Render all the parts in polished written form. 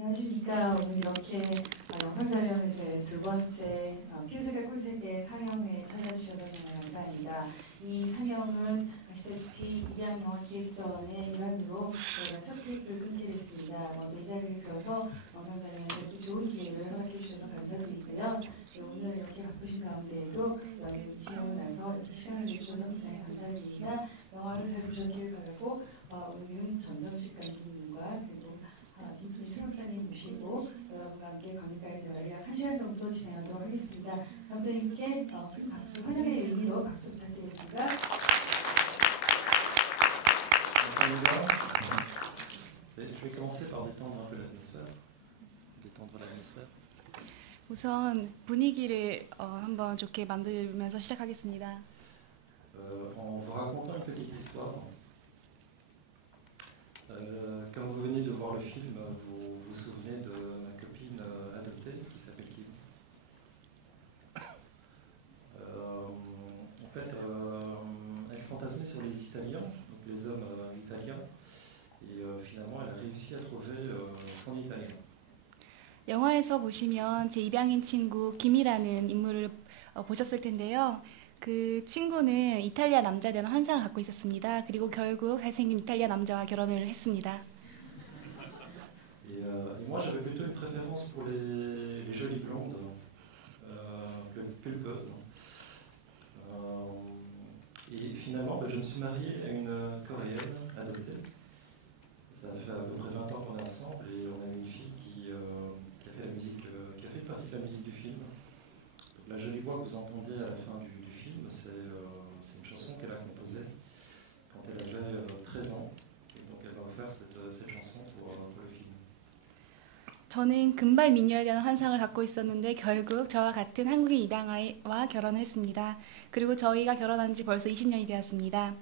안녕하십니까. 오늘 이렇게 영상자료에서의 두 번째 퓨즈가 꿀색의 상영회에 찾아주셔서 정말 감사합니다. 이 상영은 아시다시피 입양 영화 기획전의 일환으로 저희가 첫 테이프를 끊게 됐습니다. 먼저 이 자리를 빌어서 영상자료에 뵙기 좋은 기회를 허락해 주셔서 감사드리고요. 오늘 이렇게 바쁘신 가운데에도 여기 지나고 나서 이렇게 시간을 내주셔서 굉장히 감사드립니다. 영화를 잘 보셨길 바라고 오늘 전정식 감독님과 그리고 김순 최영사님 모시고 여러분과 함께 관객과의 대화를 약 1시간 정도 진행하도록 하겠습니다. 감독님께 큰 박수, 환영의 의미로 박수 부탁드리겠습니다. 감사합니다. Je vais commencer par détendre un peu l'atmosphère. Détendre l'atmosphère. 우선 분위기를 한번 좋게 만들면서 시작하겠습니다. En vous racontant une petite histoire. Quand vous venez de voir le film, vous vous souvenez de ma copine adoptée qui s'appelle Kim. En fait, elle fantasmait sur les Italiens, donc les hommes italiens, et finalement elle a réussi à trouver son italien. 영화에서 보시면 제 입양인 친구 김이라는 인물을 보셨을 텐데요. 그 친구는 이탈리아 남자에 대한 환상을 갖고 있었습니다. 그리고 결국 잘생긴 이탈리아 남자와 결혼을 했습니다. Et moi j'avais plutôt une préférence pour les jolies blondes, pulpeuses. Et finalement je me suis marié à une coréenne adoptée. Ça fait à peu près 20 ans qu'on est ensemble et on a une fille qui a fait la musique, qui a fait partie de la musique du film. Donc, la jolie voix que vous entendez à la fin du film, c'est une chanson qu'elle a composée quand elle avait 13 ans. Et donc elle m'a offert cette chanson pour le film. 저는 금발 미녀에 대한 환상을 갖고 있었는데 결국 저와 같은 한국인 입양아이와 결혼을 했습니다. 그리고 저희가 결혼한 지 벌써 20년이 되었습니다.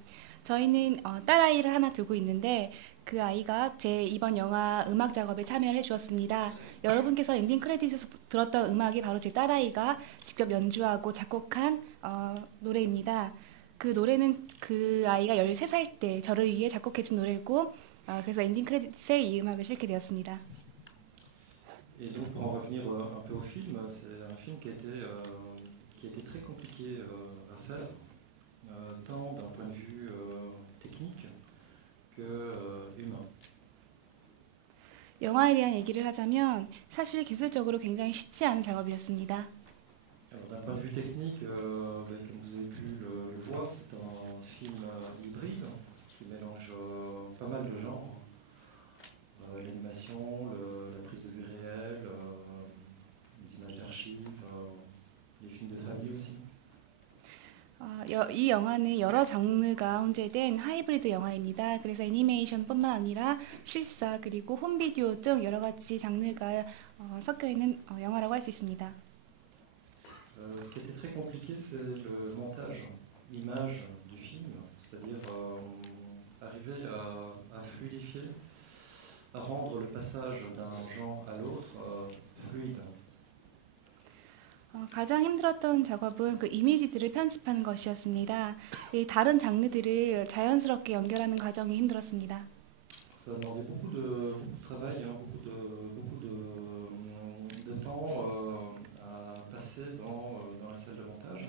저희는 딸아이를 하나 두고 있는데 그 아이가 제 이번 영화 음악 작업에 참여를 해주었습니다. 여러분께서 엔딩 크레딧에서 들었던 음악이 바로 제 딸아이가 직접 연주하고 작곡한 노래입니다. 그 노래는 그 아이가 13살 때 저를 위해 작곡해준 노래고 그래서 엔딩 크레딧에 이 음악을 실게 되었습니다. Et donc pour en revenir un peu au film, c'est un film qui a été très compliqué à faire, tant d'un point de vue technique que humain. 영화에 대한 얘기를 하자면 사실 기술적으로 굉장히 쉽지 않은 작업이었습니다. Alors, d'un point de vue technique, comme vous avez pu le voir, c'est un film hybride qui mélange pas mal de genres. L'animation, la prise de vue réelle, les images d'archives, les films de famille aussi. 이 영화는 여러 장르가 혼재된 하이브리드 영화입니다. 그래서 애니메이션뿐만 아니라 실사 그리고 홈비디오 등 여러 가지 장르가 섞여 있는 영화라고 할 수 있습니다. Ce qui était très compliqué, c'est le montage, l'image du film, c'est-à-dire arriver à fluidifier, à rendre le passage d'un genre à l'autre fluide. 가장 힘들었던 작업은 그 이미지들을 편집하는 것이었습니다. 이 다른 장르들을 자연스럽게 연결하는 과정이 힘들었습니다. Ça a demandé beaucoup de travail, beaucoup de temps à passer dans la salle de montage.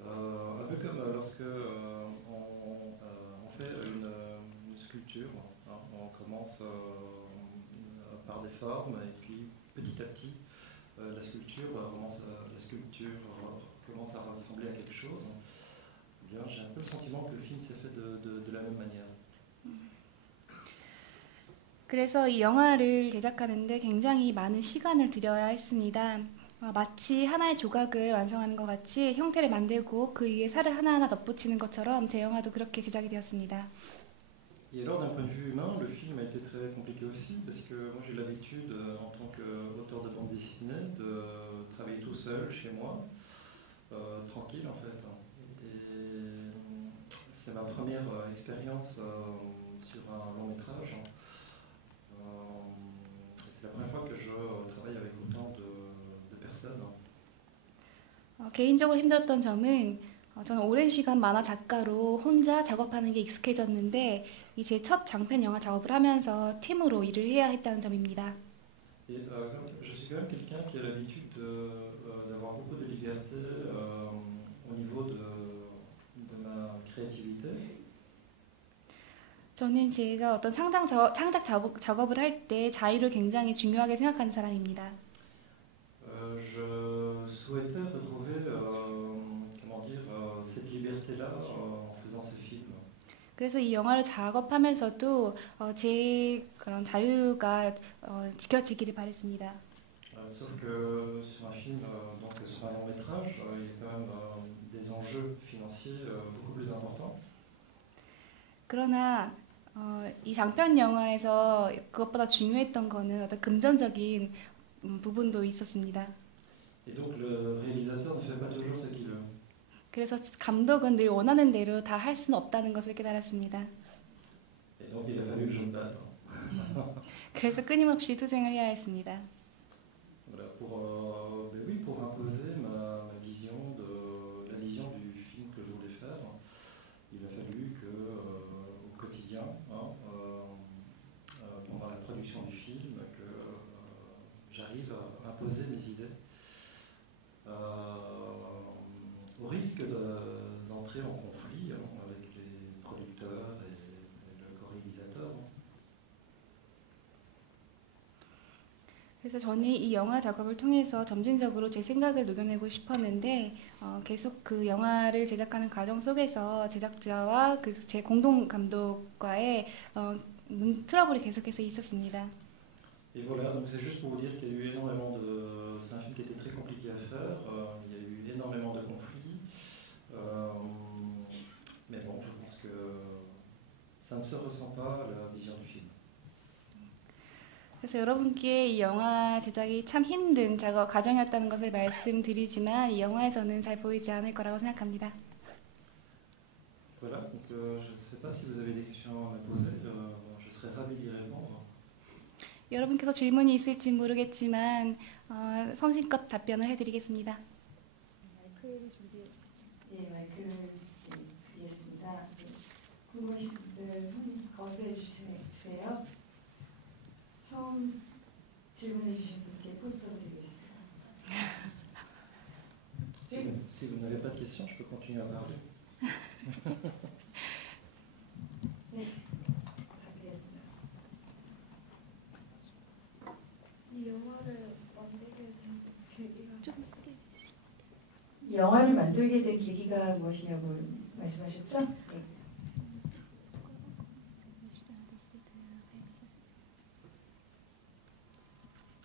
Un peu comme lorsque on fait une sculpture. On commence par des formes et puis petit à petit la sculpture commence à ressembler à quelque chose. Eh bien, j'ai un peu le sentiment que le film s'est fait de la même manière. 그래서 이 영화를 제작하는데 굉장히 많은 시간을 들여야 했습니다. 마치 하나의 조각을 완성하는 것 같이 형태를 만들고 그 위에 살을 하나하나 덧붙이는 것처럼 제 영화도 그렇게 제작이 되었습니다. Et alors d'un point de vue humain, le film a été très compliqué aussi parce que moi j'ai l'habitude en tant qu'auteur de bande dessinée de travailler tout seul chez moi, tranquille en fait. Et c'est ma première expérience sur un long métrage. C'est la première fois que je travaille avec autant de personnes. 개인적으로 힘들었던 점은 저는 오랜 시간 만화 작가로 혼자 작업하는 게 익숙해졌는데 이 제 첫 장편 영화 작업을 하면서 팀으로 일을 해야 했다는 점입니다. Et je suis quand même quelqu'un qui a l'habitude d'avoir beaucoup de liberté au niveau de ma créativité. 저는 제가 어떤 창작 작업을 할 때 자유를 굉장히 중요하게 생각하는 사람입니다. Je souhaitais retrouver comment dire, cette liberté-là en faisant ce film. 그래서 이 영화를 작업하면서도 제 그런 자유가 지켜지기를 바랬습니다. Sauf que sur un film, donc sur un long métrage, il y a quand même des enjeux financiers beaucoup plus importants. 그러나 이 장편 영화에서 그것보다 중요했던 거는 어떤 금전적인 부분도 있었습니다. Et donc le réalisateur ne fait pas toujours ce qu'il veut. 그래서 감독은 늘 원하는 대로 다 할 수는 없다는 것을 깨달았습니다. Et donc il a fallu que je me batte. 그래서 끊임없이 투쟁을 해야 했습니다. Voilà, pour imposer ma vision la vision du film que je voulais faire. Il a fallu que au quotidien, pendant la production du film, que j'arrive à imposer mes idées. Au risque d'entrer en conflit avec les producteurs et le co-réalisateur. 그래서 저는 이 영화 작업을 통해서 점진적으로 제 생각을 녹여내고 싶었는데 계속 그 영화를 제작하는 과정 속에서 제작자와 제 공동 감독과의 트러블이 계속해서 있었습니다. Et voilà, donc c'est juste pour vous dire qu'il y a eu énormément de... C'est un film qui était très compliqué à faire, il y a eu énormément de conflits, mais bon, je pense que ça ne se ressent pas à la vision du film. 그래서 여러분께 이 영화 제작이 참 힘든 작업 과정이었다는 것을 말씀드리지만 이 영화에서는 잘 보이지 않을 거라고 생각합니다. Voilà, donc je ne sais pas si vous avez des questions à me poser, je serais ravi d'y répondre. 여러분께서 질문이 있을지 모르겠지만 성심껏 답변을 해드리겠습니다. 마이크를 준비했습니다. 궁금하신 분들 손 거수해 주세요. 처음 질문해 주신 분께 포스터를 드리겠습니다. Si vous n'avez pas de questions, je peux continuer à parler. 네, 답드리겠습니다. 이 영화를 만들게 된 계기가 좀 크게. 이 영화를 만들게 된 계기가 무엇이냐고 말씀하셨죠? 네.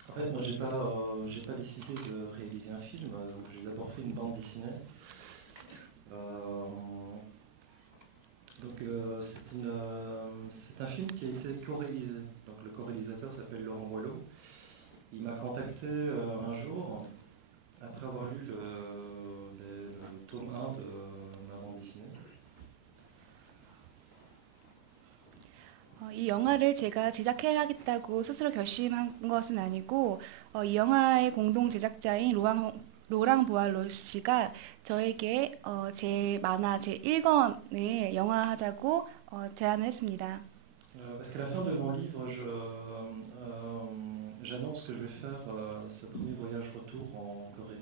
En fait, moi, j'ai pas décidé de réaliser un film. Donc j'ai d'abord fait une bande dessinée. C'est un film qui a été co-réalisé. Donc le co-réalisateur s'appelle Laurent Boileau. Il m'a contacté un jour après avoir lu le tome 1 de ma bande dessinée. 이 영화를 제가 제작해야겠다고 스스로 결심한 것은 아니고 이 영화의 공동 제작자인 로랑 보알로 씨가 저에게 제 만화 제 1권을 영화하자고 제안을 했습니다. Parce qu'à la fin de mon livre, j'annonce que je vais faire ce premier voyage retour en Corée.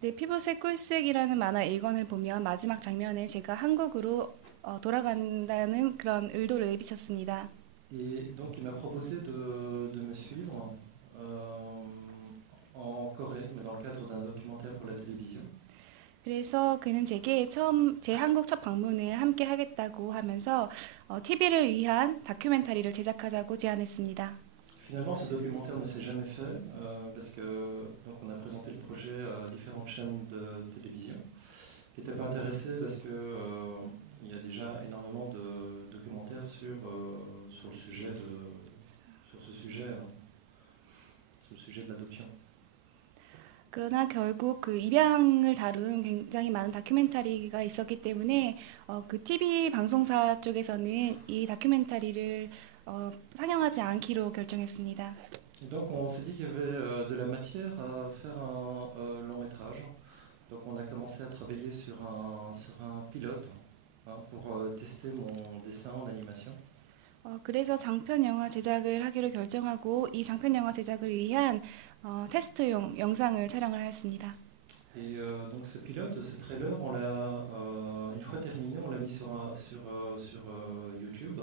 네, 피부색 꿀색이라는 만화 1권을 보면 마지막 장면에 제가 한국으로 돌아간다는 그런 의도를 비쳤습니다. Et donc il m'a proposé de me suivre en Corée, mais dans le cadre d'un documentaire pour la télévision. 그래서 그는 제게 제 한국 첫 방문을 함께 하겠다고 하면서 TV를 위한 다큐멘터리를 제작하자고 제안했습니다. Finalement, ce documentaire ne s'est jamais fait parce que donc on a présenté le projet à différentes chaînes de télévision qui n'étaient pas intéressées parce que il y a déjà énormément de documentaires sur le sujet de l'adoption. 그러나 결국 그 입양을 다룬 굉장히 많은 다큐멘터리가 있었기 때문에 그 TV 방송사 쪽에서는 이 다큐멘터리를 상영하지 않기로 결정했습니다. Donc on s'est dit qu'il y avait de la matière à faire un long métrage. Donc on a commencé à travailler sur un pilote pour tester mon dessin en animation. 그래서 장편 영화 제작을 하기로 결정하고 이 장편 영화 제작을 위한 테스트용 영상을 촬영을 하였습니다. Et donc ce pilote, ce trailer, on l'a, une fois terminé, on l'a mis sur YouTube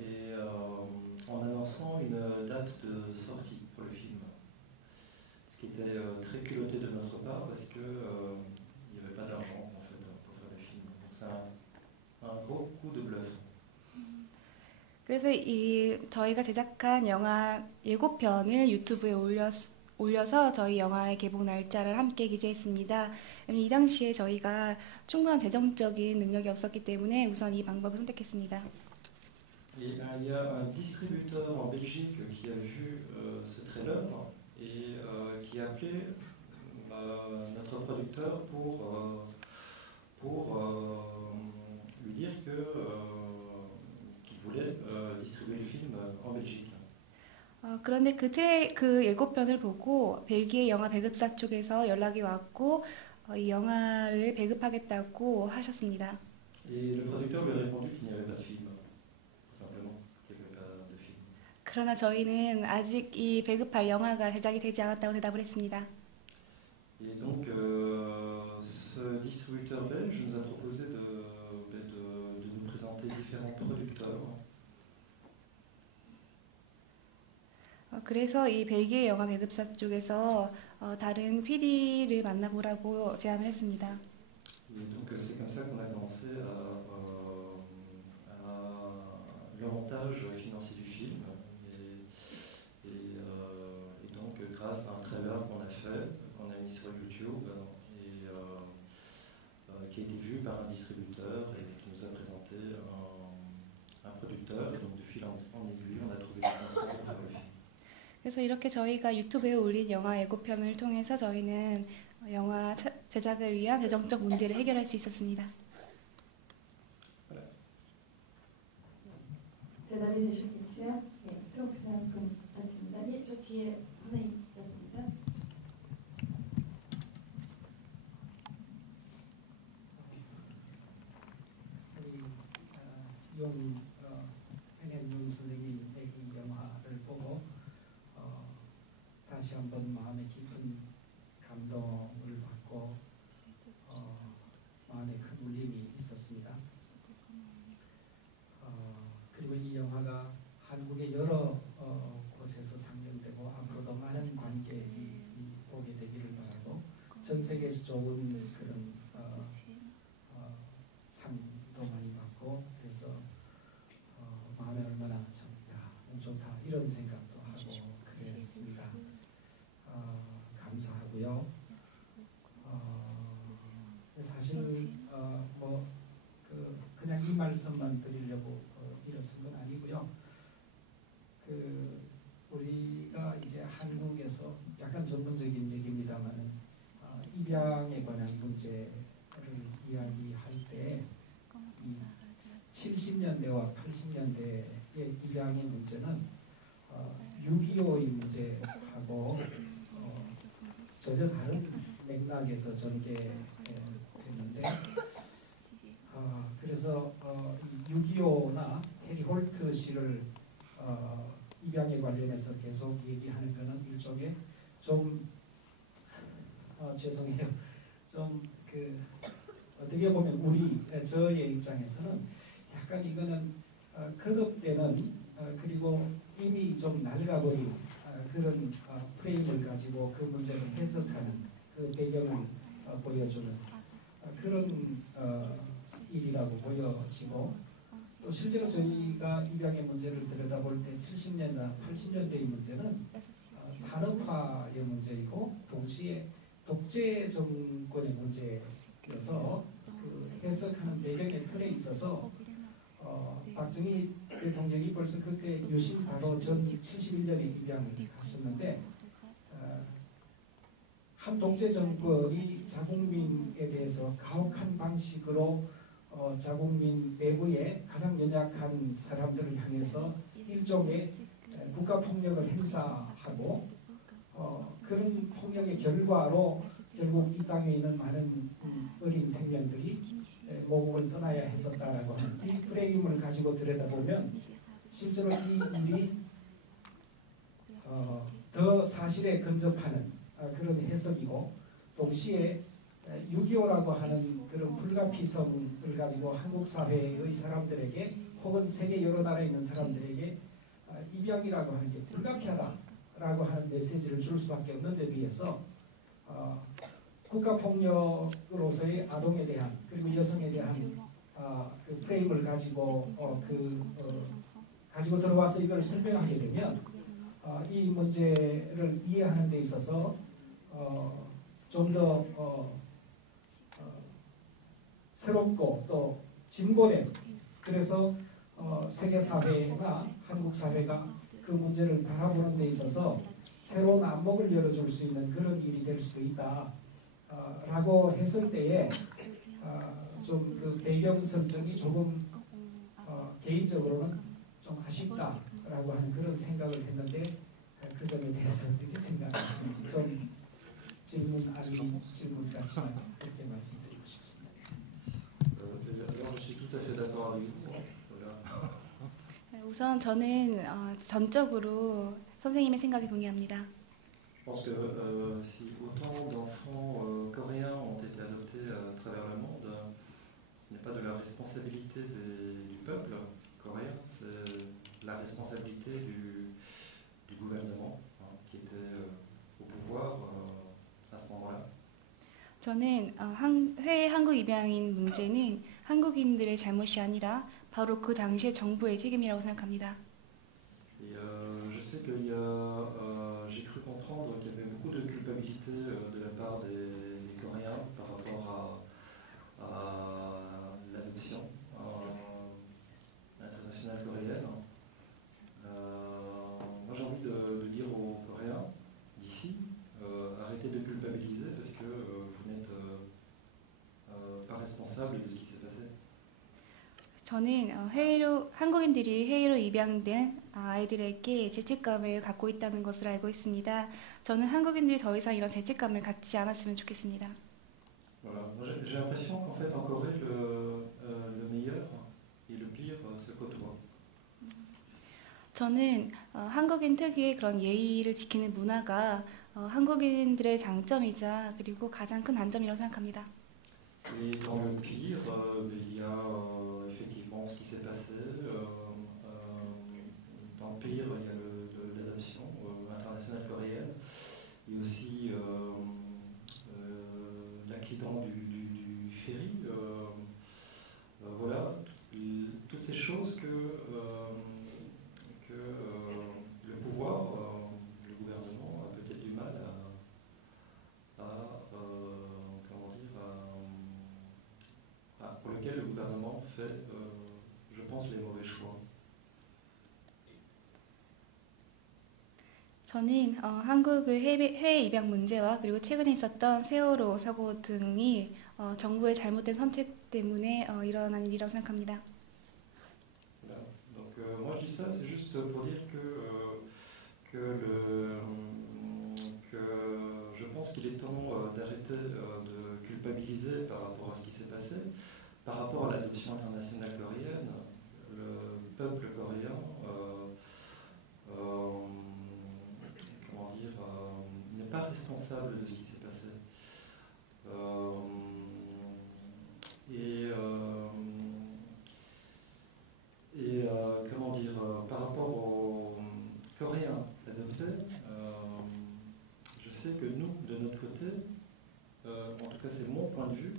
et en annonçant une date de sortie pour le film. Ce qui était très culotté de notre part parce que il n'y avait pas d'argent en fait pour faire le film. Donc c'est un gros coup de bluff. 그래서 저희가 제작한 영화 예고편을 유튜브에 올려서 저희 영화의 개봉 날짜를 함께 기재했습니다. 이 당시에 저희가 충분한 재정적인 능력이 없었기 때문에 우선 이 방법을 선택했습니다. Et il y a un distributeur en Belgique qui a vu ce trailer et qui a appelé notre producteur pour lui dire qu'il voulait distribuer le film en Belgique. 그런데 그 예고편을 보고 벨기에 영화 배급사 쪽에서 연락이 왔고 이 영화를 배급하겠다고 하셨습니다. Et le producteur lui a répondu qu'il n'y avait pas de film, tout simplement, qu'il n'y avait pas de film. 그러나 저희는 아직 이 배급할 영화가 제작이 되지 않았다고 대답을 했습니다. Et donc ce distributeur belge nous a proposé de nous présenter différents producteurs. 그래서 이 벨기에 영화 배급사 쪽에서 다른 PD를 만나보라고 제안을 했습니다. Et donc c'est comme ça qu'on a commencé le montage financier du film. Et donc grâce à un trailer qu'on a fait, qu'on a mis sur YouTube et qui a été vu par un distributeur et qui nous a présenté un producteur. Et donc de fil en aiguille, on a trouvé des financements pour faire le film. 그래서 이렇게 저희가 유튜브에 올린 영화 예고편을 통해서 저희는 영화 제작을 위한 재정적 문제를 해결할 수 있었습니다. 대답이 되셨겠지요? 네, 트로피 상품 부탁드립니다. 예, 저 뒤에 선생님 부탁드립니다. 우리 henen윤 선생님의 이 영화를 보고 다시 한번 마음에 깊은 감동을 받고 마음에 큰 울림이 있었습니다. 그리고 이 영화가 한국의 여러 곳에서 상영되고 앞으로도 많은 관객이 보게 되기를 바라고 전 세계에서 좋은 그런 상도 많이 받고 그래서 마음에 얼마나 참 너무 좋다 이런 생각도 하고 그랬습니다. 감사하고요. 사실 그냥 이 말씀만 드리려고 일었은 건 아니고요. 우리가 이제 한국에서 약간 전문적인 얘기입니다만은 입양에 관한 문제를 이야기할 때 70년대와 80년대의 입양의 문제는 6.25의 문제하고 전혀 다른 맥락에서 전개됐는데 그래서 6.25나 해리 홀트 씨를 입양에 관련해서 계속 얘기하는 것은 일종의 좀 죄송해요. 좀 어떻게 보면 저의 입장에서는 약간 이거는 거듭되는 그리고 이미 좀 낡아버린 그런 프레임을 가지고 그 문제를 해석하는 그 배경을 보여주는 그런 일이라고 보여지고 또 실제로 저희가 입양의 문제를 들여다볼 때 70년대, 80년대의 문제는 산업화의 문제이고 동시에 독재 정권의 문제여서 해석하는 배경의 틀에 있어서 박정희 대통령이 벌써 그때 유신 바로 전 71년에 입양을 하셨는데 한 독재 정권이 자국민에 대해서 가혹한 방식으로 자국민 내부에 가장 연약한 사람들을 향해서 일종의 국가폭력을 행사하고 그런 폭력의 결과로 결국 이 땅에 있는 많은 어린 생명들이 모국을 떠나야 했었다라고 하는 이 프레임을 가지고 들여다보면 실제로 이 일이 더 사실에 근접하는 그런 해석이고 동시에 6.25라고 하는 그런 불가피성을 가지고 한국 사회의 사람들에게 혹은 세계 여러 나라에 있는 사람들에게 입양이라고 하는 게 불가피하다라고 하는 메시지를 줄 수밖에 없는 데 비해서 국가폭력으로서의 아동에 대한 그리고 여성에 대한 그 프레임을 가지고 가지고 들어와서 이걸 설명하게 되면 이 문제를 이해하는 데 있어서 좀 더 새롭고 또 진보된 그래서 세계 사회나 한국 사회가 그 문제를 바라보는 데 있어서 새로운 안목을 열어줄 수 있는 그런 일이 될 수도 있다 라고 했을 때에 좀 그 배경 설정이 조금 개인적으로는 좀 아쉽다라고 하는 그런 생각을 했는데 그 점에 대해서 어떻게 생각하시는지 좀 질문 아닌 질문 같지만 그렇게 말씀드리고 싶습니다. Alors, je suis tout à fait d'accord avec vous. Voilà. 우선 저는 전적으로 선생님의 생각에 동의합니다. Je pense que si autant d'enfants coréens ont été adoptés à travers le monde, ce n'est pas de la responsabilité du peuple coréen, c'est la responsabilité du gouvernement qui était au pouvoir à ce moment-là. 저는 해외 한국 입양인 문제는 한국인들의 잘못이 아니라 바로 그 당시의 정부의 책임이라고 생각합니다. Et je sais qu'il y a, j'ai cru comprendre qu'il y avait beaucoup de culpabilité de la part des Coréens par rapport à l'adoption internationale coréenne. Moi j'ai envie de dire aux Coréens d'ici, arrêtez de culpabiliser parce que vous n'êtes pas responsable de ce qui s'est passé. 저는 한국인들이 해외로 입양된 아이들에게 죄책감을 갖고 있다는 것을 알고 있습니다. 저는 한국인들이 더 이상 이런 죄책감을 갖지 않았으면 좋겠습니다. Voilà. Moi, j'ai l'impression qu'en fait en Corée le meilleur et le pire se côtoient. 저는 한국인 특유의 그런 예의를 지키는 문화가 한국인들의 장점이자 그리고 가장 큰 단점이라고 생각합니다. Et dans le pire, il y a effectivement ce qui s'est passé. Dans le pire, il y a l'adoption internationale coréenne. Il y a aussi l'accident du ferry. Voilà, toutes ces choses que le pouvoir, le gouvernement a peut-être du mal pour lequel le gouvernement fait, je pense, les mauvais choix. 저는 한국의 해외 입양 문제와 그리고 최근에 있었던 세월호 사고 등이 정부의 잘못된 선택 때문에 일어난 일이라고 생각합니다. Voilà. Donc moi je dis ça, c'est juste pour dire que je pense qu'il est temps d'arrêter de culpabiliser par rapport à ce qui s'est passé. Par rapport à l'adoption internationale coréenne, le peuple coréen n'est pas responsable de ce qui s'est passé. Par rapport aux Coréens adoptés, je sais que nous, de notre côté, en tout cas c'est mon point de vue,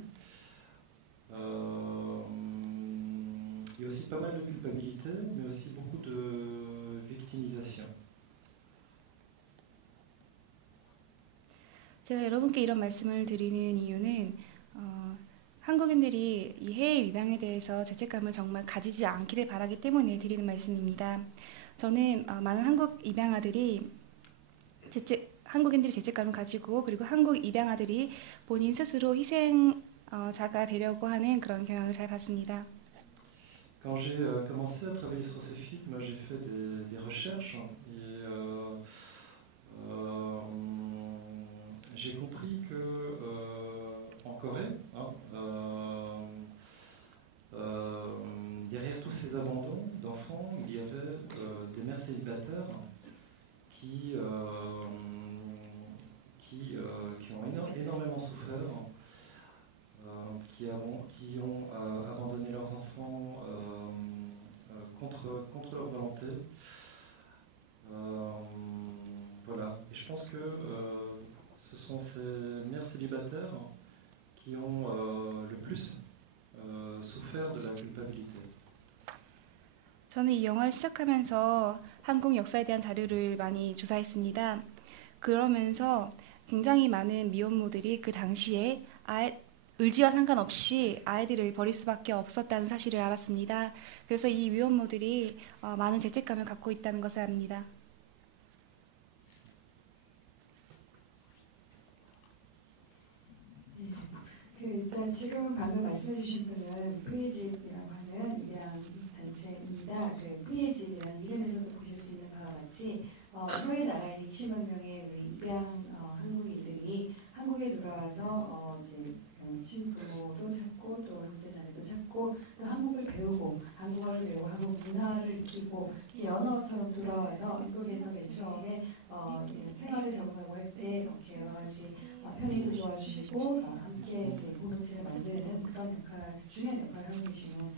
il y a aussi pas mal de culpabilité, mais aussi beaucoup de victimisation. 제가 여러분께 이런 말씀을 드리는 이유는 한국인들이 이 해외 입양에 대해서 죄책감을 정말 가지지 않기를 바라기 때문에 드리는 말씀입니다. 저는 많은 한국 입양아들이 한국인들이 죄책감을 가지고 그리고 한국 입양아들이 본인 스스로 희생자가 되려고 하는 그런 경향을 잘 봤습니다. Quand j'ai commencé à travailler sur ce film, j'ai fait des recherches et j'ai compris que en Corée, ces abandons d'enfants, il y avait des mères célibataires qui ont énormément souffert, qui ont abandonné leurs enfants contre leur volonté. Voilà. Et je pense que ce sont ces mères célibataires qui ont le plus souffert de la culpabilité. 저는 이 영화를 시작하면서 한국 역사에 대한 자료를 많이 조사했습니다. 그러면서 굉장히 많은 미혼모들이 그 당시에 의지와 상관없이 아이들을 버릴 수밖에 없었다는 사실을 알았습니다. 그래서 이 미혼모들이 많은 죄책감을 갖고 있다는 것을 압니다. 일단 지금 방금 말씀해주신 분은 프리집이라고 하는 입양 단체입니다. 프리집이라는 이름에서도 보실 수 있는 바와 같이 해외 나라에 20만 명의 우리 입양 한국인들이 한국에 들어와서 이제 친부모도 찾고 또 형제자매도 찾고 또 한국을 배우고 한국어를 배우고 한국 문화를 익히고 연어처럼 돌아와서 한국에서 맨 처음에 생활에 적응하고 할 때 이렇게 여러 가지 편의도 도와주시고 함께 이제 공동체를 만드는 그런 역할, 중요한 역할을 하고 계시는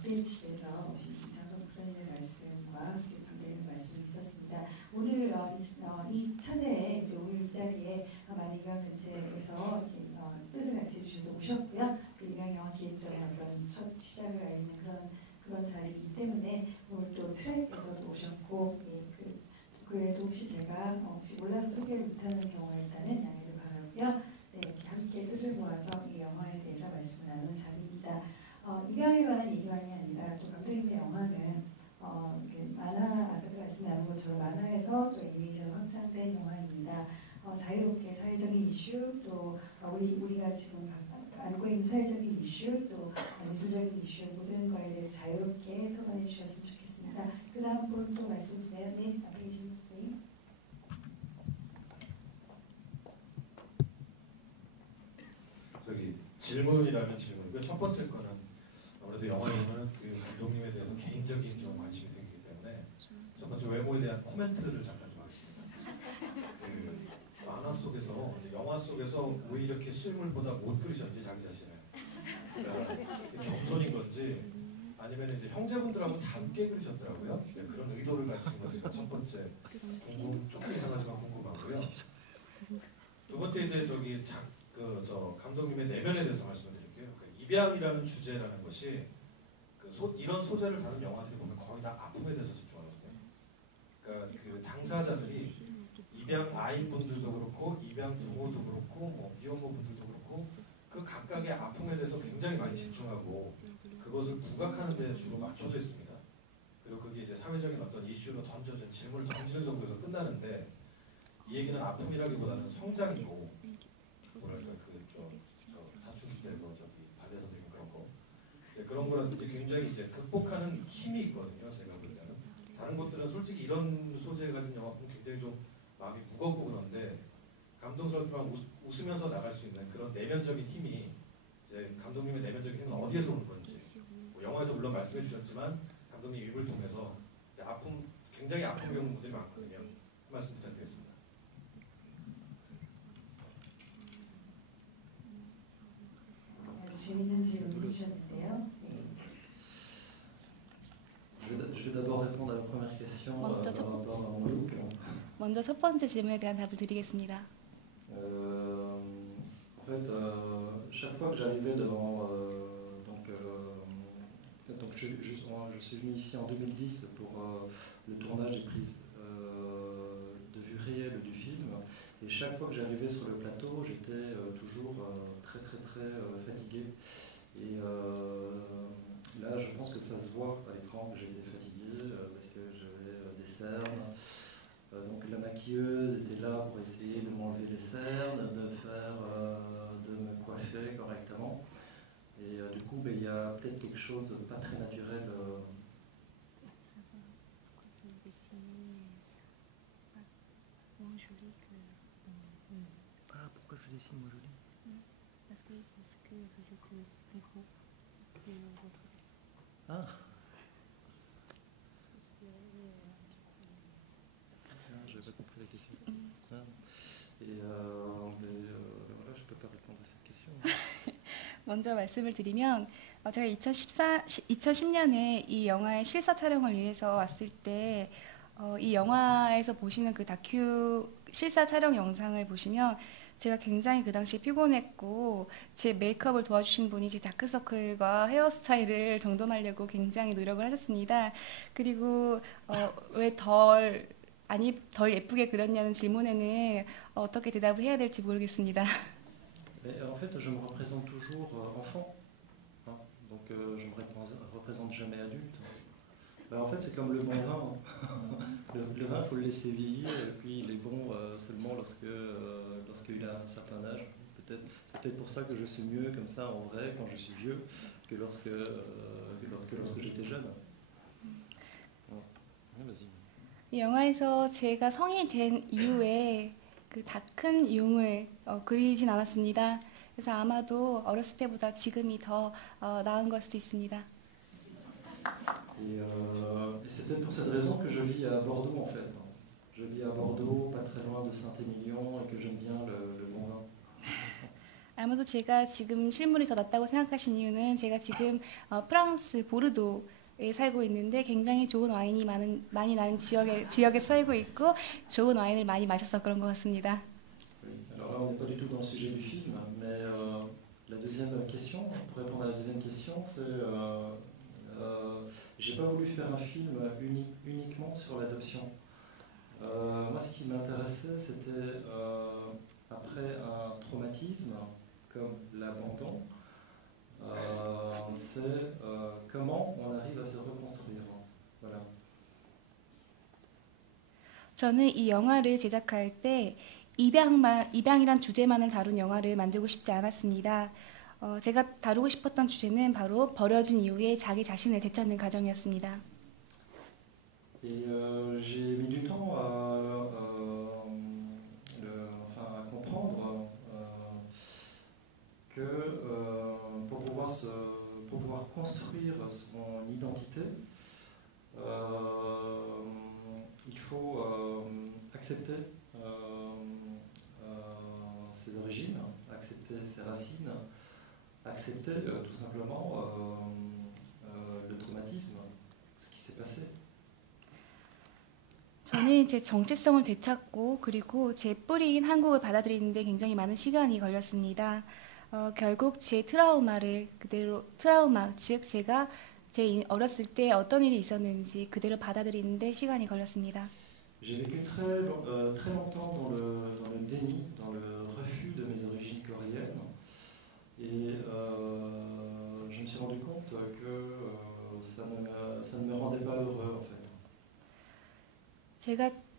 프린츠에서 오신 장성 목사님의 말씀과 감독님의 말씀이 있었습니다. 오늘 이 차례에 이제 오늘 이 자리에 많은 입양단체에서 뜻을 같이 해주셔서 오셨고요. 그 입양영화 기획전의 어떤 첫 시작을 알리는 그런 자리이기 때문에 오늘 또 트랙에서도 오셨고 그 외에도 혹시 제가 혹시 몰라서 소개를 못하는 경우가 있다면 양해를 바라고요. 네, 이렇게 함께 뜻을 모아서 이 영화에 대해서 말씀을 나누는 자리입니다. 입양에 관한 얘기만이 아니라 또 감독님의 영화는 만화 아까도 말씀 나눈 것처럼 만화에서 또 애니메이션 확장된 영화입니다. 자유롭게 사회적인 이슈 또 우리가 지금 안고 있는 사회적인 이슈 또 미술적인 이슈 모든 거에 대해서 자유롭게 토론해 주셨으면 좋겠습니다. 그 다음 분 또 말씀 주세요. 네, 앞에 계신 선생님. 질문이라면 질문이고요. 첫 번째 거는 아무래도 영화에는 그 감독님에 대해서 개인적인 좀 관심이 생기기 때문에 첫 번째 외모에 대한 코멘트를 잠깐 좀 하겠습니다. 그 만화 속에서 이제 영화 속에서 왜 이렇게 실물보다 못 그리셨는지 자기 자신을 그러니까 겸손인 건지 아니면 이제 형제분들하고 함께 그리셨더라고요. 그런 의도를 가지신 것이 첫 번째 조금 이상하지만 궁금하고요. 두 번째 이제 저 감독님의 내면에 대해서 말씀을 드릴게요. 입양이라는 주제라는 것이 이런 소재를 다룬 영화들이 보면 거의 다 아픔에 대해서 집중하거든요. 그러니까 그 당사자들이 입양 아이분들도 그렇고 입양 부모도 그렇고 뭐 미혼모 분들도 그렇고 그 각각의 아픔에 대해서 굉장히 많이 집중하고 그것을 부각하는 데 주로 맞춰져 있습니다. 그리고 그게 이제 사회적인 어떤 이슈로 던져진 질문을 던지는 정도에서 끝나는데 이 얘기는 아픔이라기보다는 성장이고 뭐랄까 사춘기 때 발레에서 되는 그런 거 그런 거는 이제 굉장히 이제 극복하는 힘이 있거든요. 제가 볼 때는 다른 것들은 솔직히 이런 소재 가진 영화 보면 굉장히 좀 마음이 무겁고 그런데 감동스럽지만 웃으면서 나갈 수 있는 그런 내면적인 힘이 이제 감독님의 내면적인 힘은 어디에서 오는 건지 뭐 영화에서 물론 말씀해 주셨지만 감독님 입을 통해서 굉장히 아픔 겪는 분들이 많거든요. 그 말씀 부탁드리겠습니다. 재밌는 질문 해주셨는데요. Je vais d'abord répondre à la première question par rapport à mon look. 먼저 첫 번째 질문에 대한 답을 드리겠습니다. En fait, chaque fois que j'arrivais devant, je suis venu ici en 2010 pour le tournage des prises de vue réelle du film, et chaque fois que j'arrivais sur le plateau, j'étais toujours très fatigué. Et là, je pense que ça se voit à l'écran que j'étais fatigué parce que j'avais des cernes. Donc la maquilleuse était là pour essayer de m'enlever les cernes, de me coiffer correctement. Et du coup, il y a peut-être quelque chose de pas très naturel. Ah, pourquoi je dessine moins joli? Parce que vous êtes plus gros que votre Ah. voilà, je ne peux pas répondre à cette question. 먼저 말씀을 드리면 제가 2010년에 이 영화의 실사 촬영을 위해서 왔을 때 이 영화에서 보시는 그 다큐 실사 촬영 영상을 보시면 제가 굉장히 그 당시 피곤했고 제 메이크업을 도와주신 분이 제 다크서클과 헤어스타일을 정돈하려고 굉장히 노력을 하셨습니다. 그리고 왜 덜 예쁘게 그렸냐는 질문에는 어떻게 대답을 해야 될지 모르겠습니다. Mais en fait, je me représente toujours enfant. Hein. Donc, je ne me représente jamais adulte. Ben, en fait, c'est comme le bon vin. Le vin, il faut le laisser vieillir. Et puis, il est bon seulement lorsqu'il a un certain âge. C'est peut-être pour ça que je suis mieux comme ça en vrai quand je suis vieux que lorsque j'étais jeune. Ouais. Ouais, vas-y. 이 영화에서 제가 성인이 된 이후에 그 다 큰 용을 그리진 않았습니다. 그래서 아마도 어렸을 때보다 지금이 더 나은 걸 수도 있습니다. Et c'est peut-être pour cette raison que je vis à Bordeaux en fait. Je vis à Bordeaux, pas très loin de Saint-Émilion, et que j'aime bien le bon vin. 아마도 제가 지금 실물이 더 낫다고 생각하신 이유는 제가 지금 프랑스 보르도에 살고 있는데 굉장히 좋은 와인이 많이 나는 지역에 살고 있고 좋은 와인을 많이 마셔서 그런 것 같습니다. Oui. Alors là, on n'est pas du tout dans le sujet du film, mais la deuxième question, pour répondre à la deuxième question, c'est j'ai pas voulu faire un film uniquement sur l'adoption. Moi, ce qui m'intéressait, c'était après un traumatisme comme l'abandon, c'est comment on arrive à se reconstruire. Voilà. 저는 이 영화를 제작할 때 입양이란 주제만을 다룬 영화를 만들고 싶지 않았습니다. 제가 다루고 싶었던 주제는 바로 버려진 이후에 자기 자신을 되찾는 과정이었습니다. Et j'ai mis du temps à comprendre que pour pouvoir construire son identité, il faut accepter ses origines, accepter ses racines, accepter tout simplement le traumatisme, ce qui s'est passé. 저는 제 정체성을 되찾고 그리고 제 뿌리인 한국을 받아들이는데 굉장히 많은 시간이 걸렸습니다. 결국 제 트라우마, 즉 제가 제 어렸을 때 어떤 일이 있었는지 그대로 받아들이는데 시간이 걸렸습니다. J'ai vécu très longtemps dans le déni, dans le refus de mes origines coréennes. Et je me suis rendu compte que ça ne me rendait pas heureux en fait.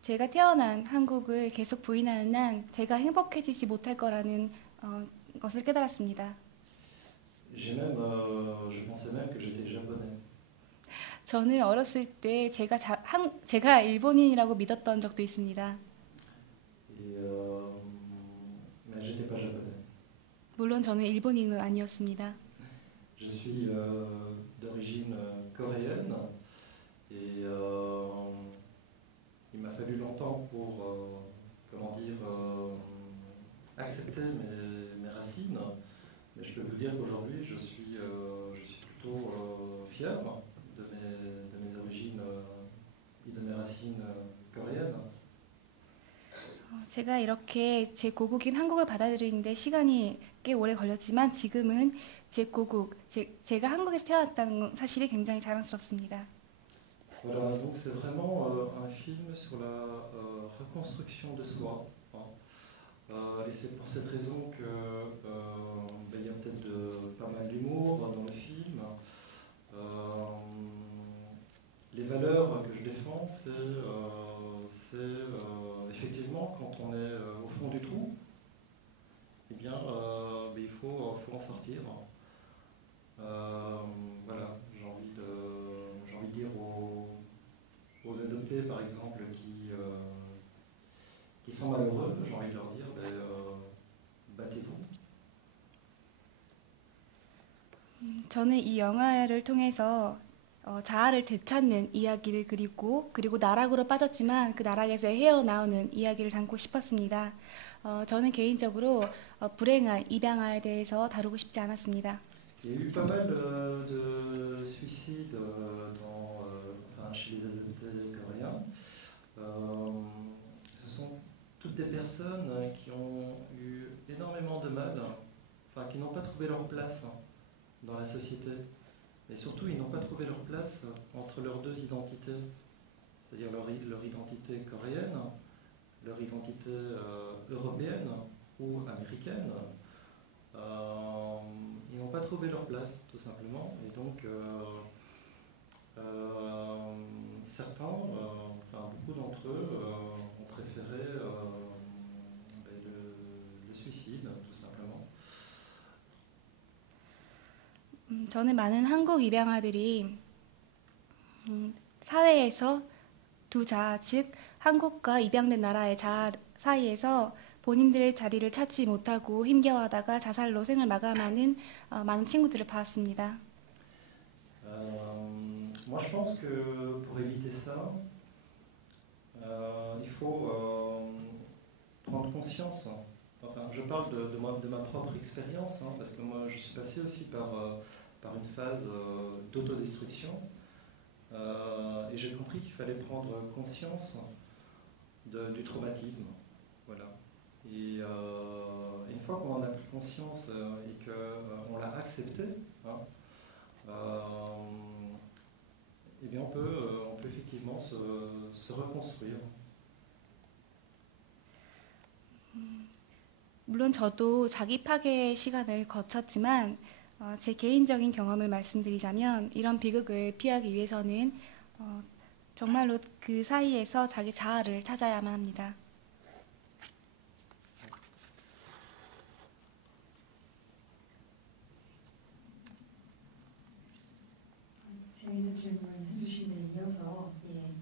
제가 태어난 한국을 계속 부인하는 한 제가 행복해지지 못할 거라는 것을 깨달았습니다. Je pensais même que j'étais japonais. 저는 어렸을 때 제가 일본인이라고 믿었던 적도 있습니다. Mais j'étais pas japonais. 물론 저는 일본인은 아니었습니다. Je suis d'origine coréenne et il m'a fallu longtemps pour accepter mes racines. Mais je peux vous dire qu'aujourd'hui je suis plutôt fier de mes origines et de mes racines coréennes. 제가 이렇게 제 고국인 한국을 받아들이는데 시간이 꽤 오래 걸렸지만 지금은 제 고국, 제가 한국에서 태어났다는 사실이 굉장히 자랑스럽습니다. Voilà, donc c'est vraiment un film sur la reconstruction de soi. Et c'est pour cette raison que il y a peut-être pas mal d'humour dans le film. Les valeurs que je défends, c'est effectivement quand on est au fond du trou, eh bien, il faut en sortir. Voilà, j'ai envie de dire aux adoptés, par exemple, qui sont malheureux, j'ai envie de leur dire, battez-vous. 저는 이 영화를 통해서 자아를 되찾는 이야기를 그리고 나락으로 빠졌지만 그 나락에서 헤어나오는 이야기를 담고 싶었습니다. 저는 개인적으로 불행한 입양아에 대해서 다루고 싶지 않았습니다. Il y a eu pas mal de suicides enfin, chez les adoptés coréens. Ce sont toutes des personnes qui ont eu énormément de mal, enfin qui n'ont pas trouvé leur place dans la société. Et surtout, ils n'ont pas trouvé leur place entre leurs deux identités, c'est-à-dire leur identité coréenne, leur identité européenne ou américaine. Ils n'ont pas trouvé leur place, tout simplement. Et donc, certains, enfin beaucoup d'entre eux, ont préféré le suicide, tout simplement. 저는 많은 한국 입양아들이 사회에서 두 자아, 즉 한국과 입양된 나라의 자아 사이에서 본인들의 자리를 찾지 못하고 힘겨워하다가 자살로 생을 마감하는 많은 친구들을 봤습니다. Moi, je pense que pour éviter ça, il faut prendre conscience. Enfin, je parle de ma propre expérience, parce que moi, je suis passé aussi par une phase d'autodestruction, et j'ai compris qu'il fallait prendre conscience du traumatisme. Voilà. Et une fois qu'on en a pris conscience et qu'on l'a accepté, eh bien on peut effectivement se reconstruire. 물론 저도 자기 파괴 시간을 거쳤지만 제 개인적인 경험을 말씀드리자면 이런 비극을 피하기 위해서는 정말로 그 사이에서 자기 자아를 찾아야만 합니다. 재미있는 질문 해주신 데 이어서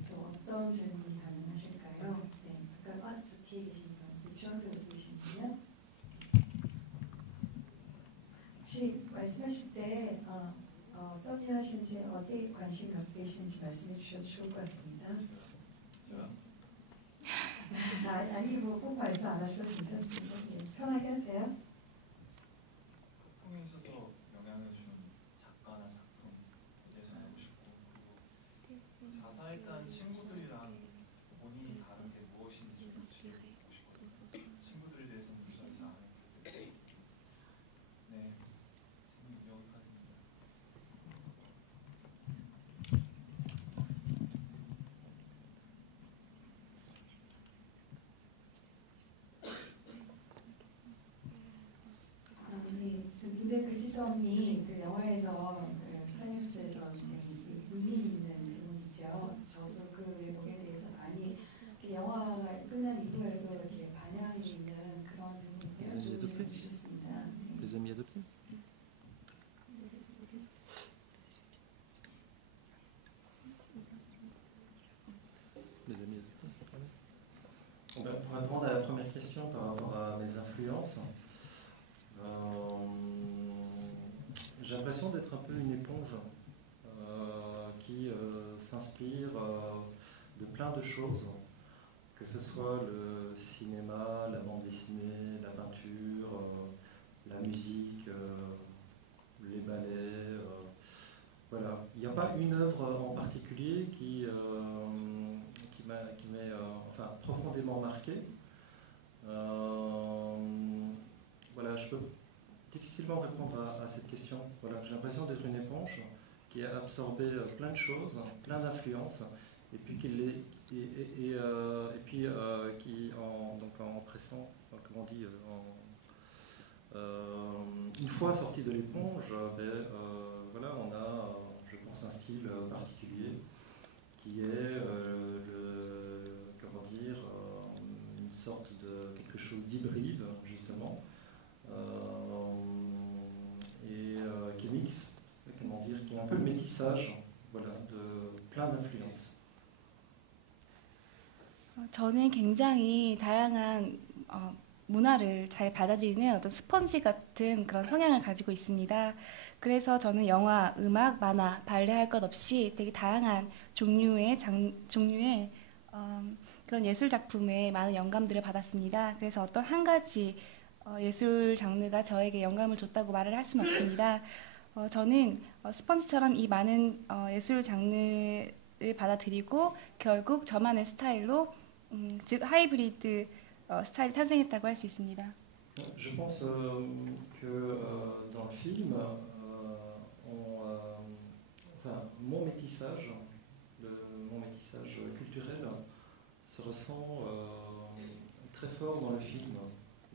또 어떤 질문이 가능하실까요? 네, 아까 저 뒤에 계신 분, 주황색 계신 분요. 혹시 말씀하실 때 어떤 일 하시는지 어디에 관심 갖고 계시는지 말씀해 주셔도 좋을 것 같습니다. 아니 꼭 말씀 안 하셔도 괜찮습니다. 네, 편하게 하세요. 작품에 있어서 영향을 준 작가나 작품에 대해서 알고 싶고, 그리고 자살했다는 친구들이랑 본인이 다른 게 무엇인지 좀 알고 싶거든요. 친구들에 대해서 무시하지 않았기 때문에. 네, 여기까지입니다. 굉장히 그 지점이 그 영화에서 파이닉스에서 의미 있는 부분이죠. 저도 그 외국에 대해서 많이 영화가 끝난 이후에도 이렇게 반향이 있는 그런 부분인데요. 좀 주셨습니다. Les amis adoptés. Les amis adoptés. Pour répondre à la première question par rapport à mes influences, j'ai l'impression d'être un peu une éponge qui s'inspire de plein de choses, que ce soit le cinéma, la bande dessinée, la peinture, la musique, les ballets. Voilà. Il n'y a pas une œuvre en particulier qui m'est enfin, profondément marquée. Voilà, je peux difficilement répondre à cette question. Voilà, j'ai l'impression d'être une éponge qui a absorbé plein de choses, plein d'influences, et puis qui en pressant, comment on dit, une fois sorti de l'éponge, voilà, on a, je pense, un style particulier qui est comment dire, une sorte de quelque chose d'hybride justement. Qui mixe, comment dire, qui est un peu le métissage, voilà, de plein d'influences. 저는 굉장히 다양한 문화를 잘 받아들이는 어떤 스펀지 같은 그런 성향을 가지고 있습니다. 그래서 저는 영화, 음악, 만화, 발레 할 것 없이 되게 다양한 종류의 그런 예술 작품에 많은 영감들을 받았습니다. 그래서 어떤 한 가지 예술 장르가 저에게 영감을 줬다고 말을 할 수는 없습니다. 저는 스펀지처럼 이 많은 예술 장르를 받아들이고 결국 저만의 스타일로 즉 하이브리드 스타일이 탄생했다고 할 수 있습니다. Je pense que dans le film, enfin, mon métissage culturel se ressent très fort dans le film.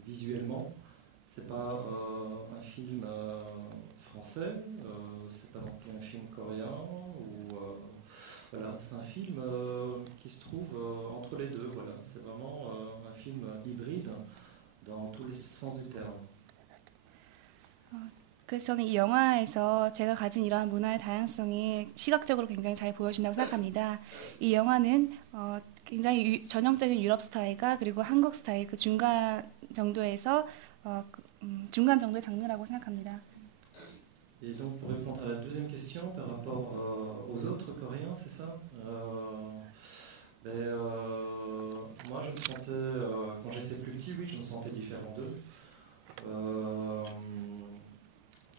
Visuellement, c'est pas un film français, c'est pas non plus un film coréen ou voilà, c'est un film qui se trouve entre les deux. Voilà, c'est vraiment un film hybride dans tous les sens du terme. 그래서 저는 이 영화에서 제가 가진 이러한 문화의 다양성이 시각적으로 굉장히 잘 보여진다고 생각합니다. 이 영화는 굉장히 전형적인 유럽 스타일과 그리고 한국 스타일 그 중간 정도에서 중간 정도의 장르라고 생각합니다. Et donc pour répondre à la deuxième question par rapport aux autres Coréens, c'est ça moi je me sentais, quand j'étais plus petit, oui, je me sentais différent d'eux.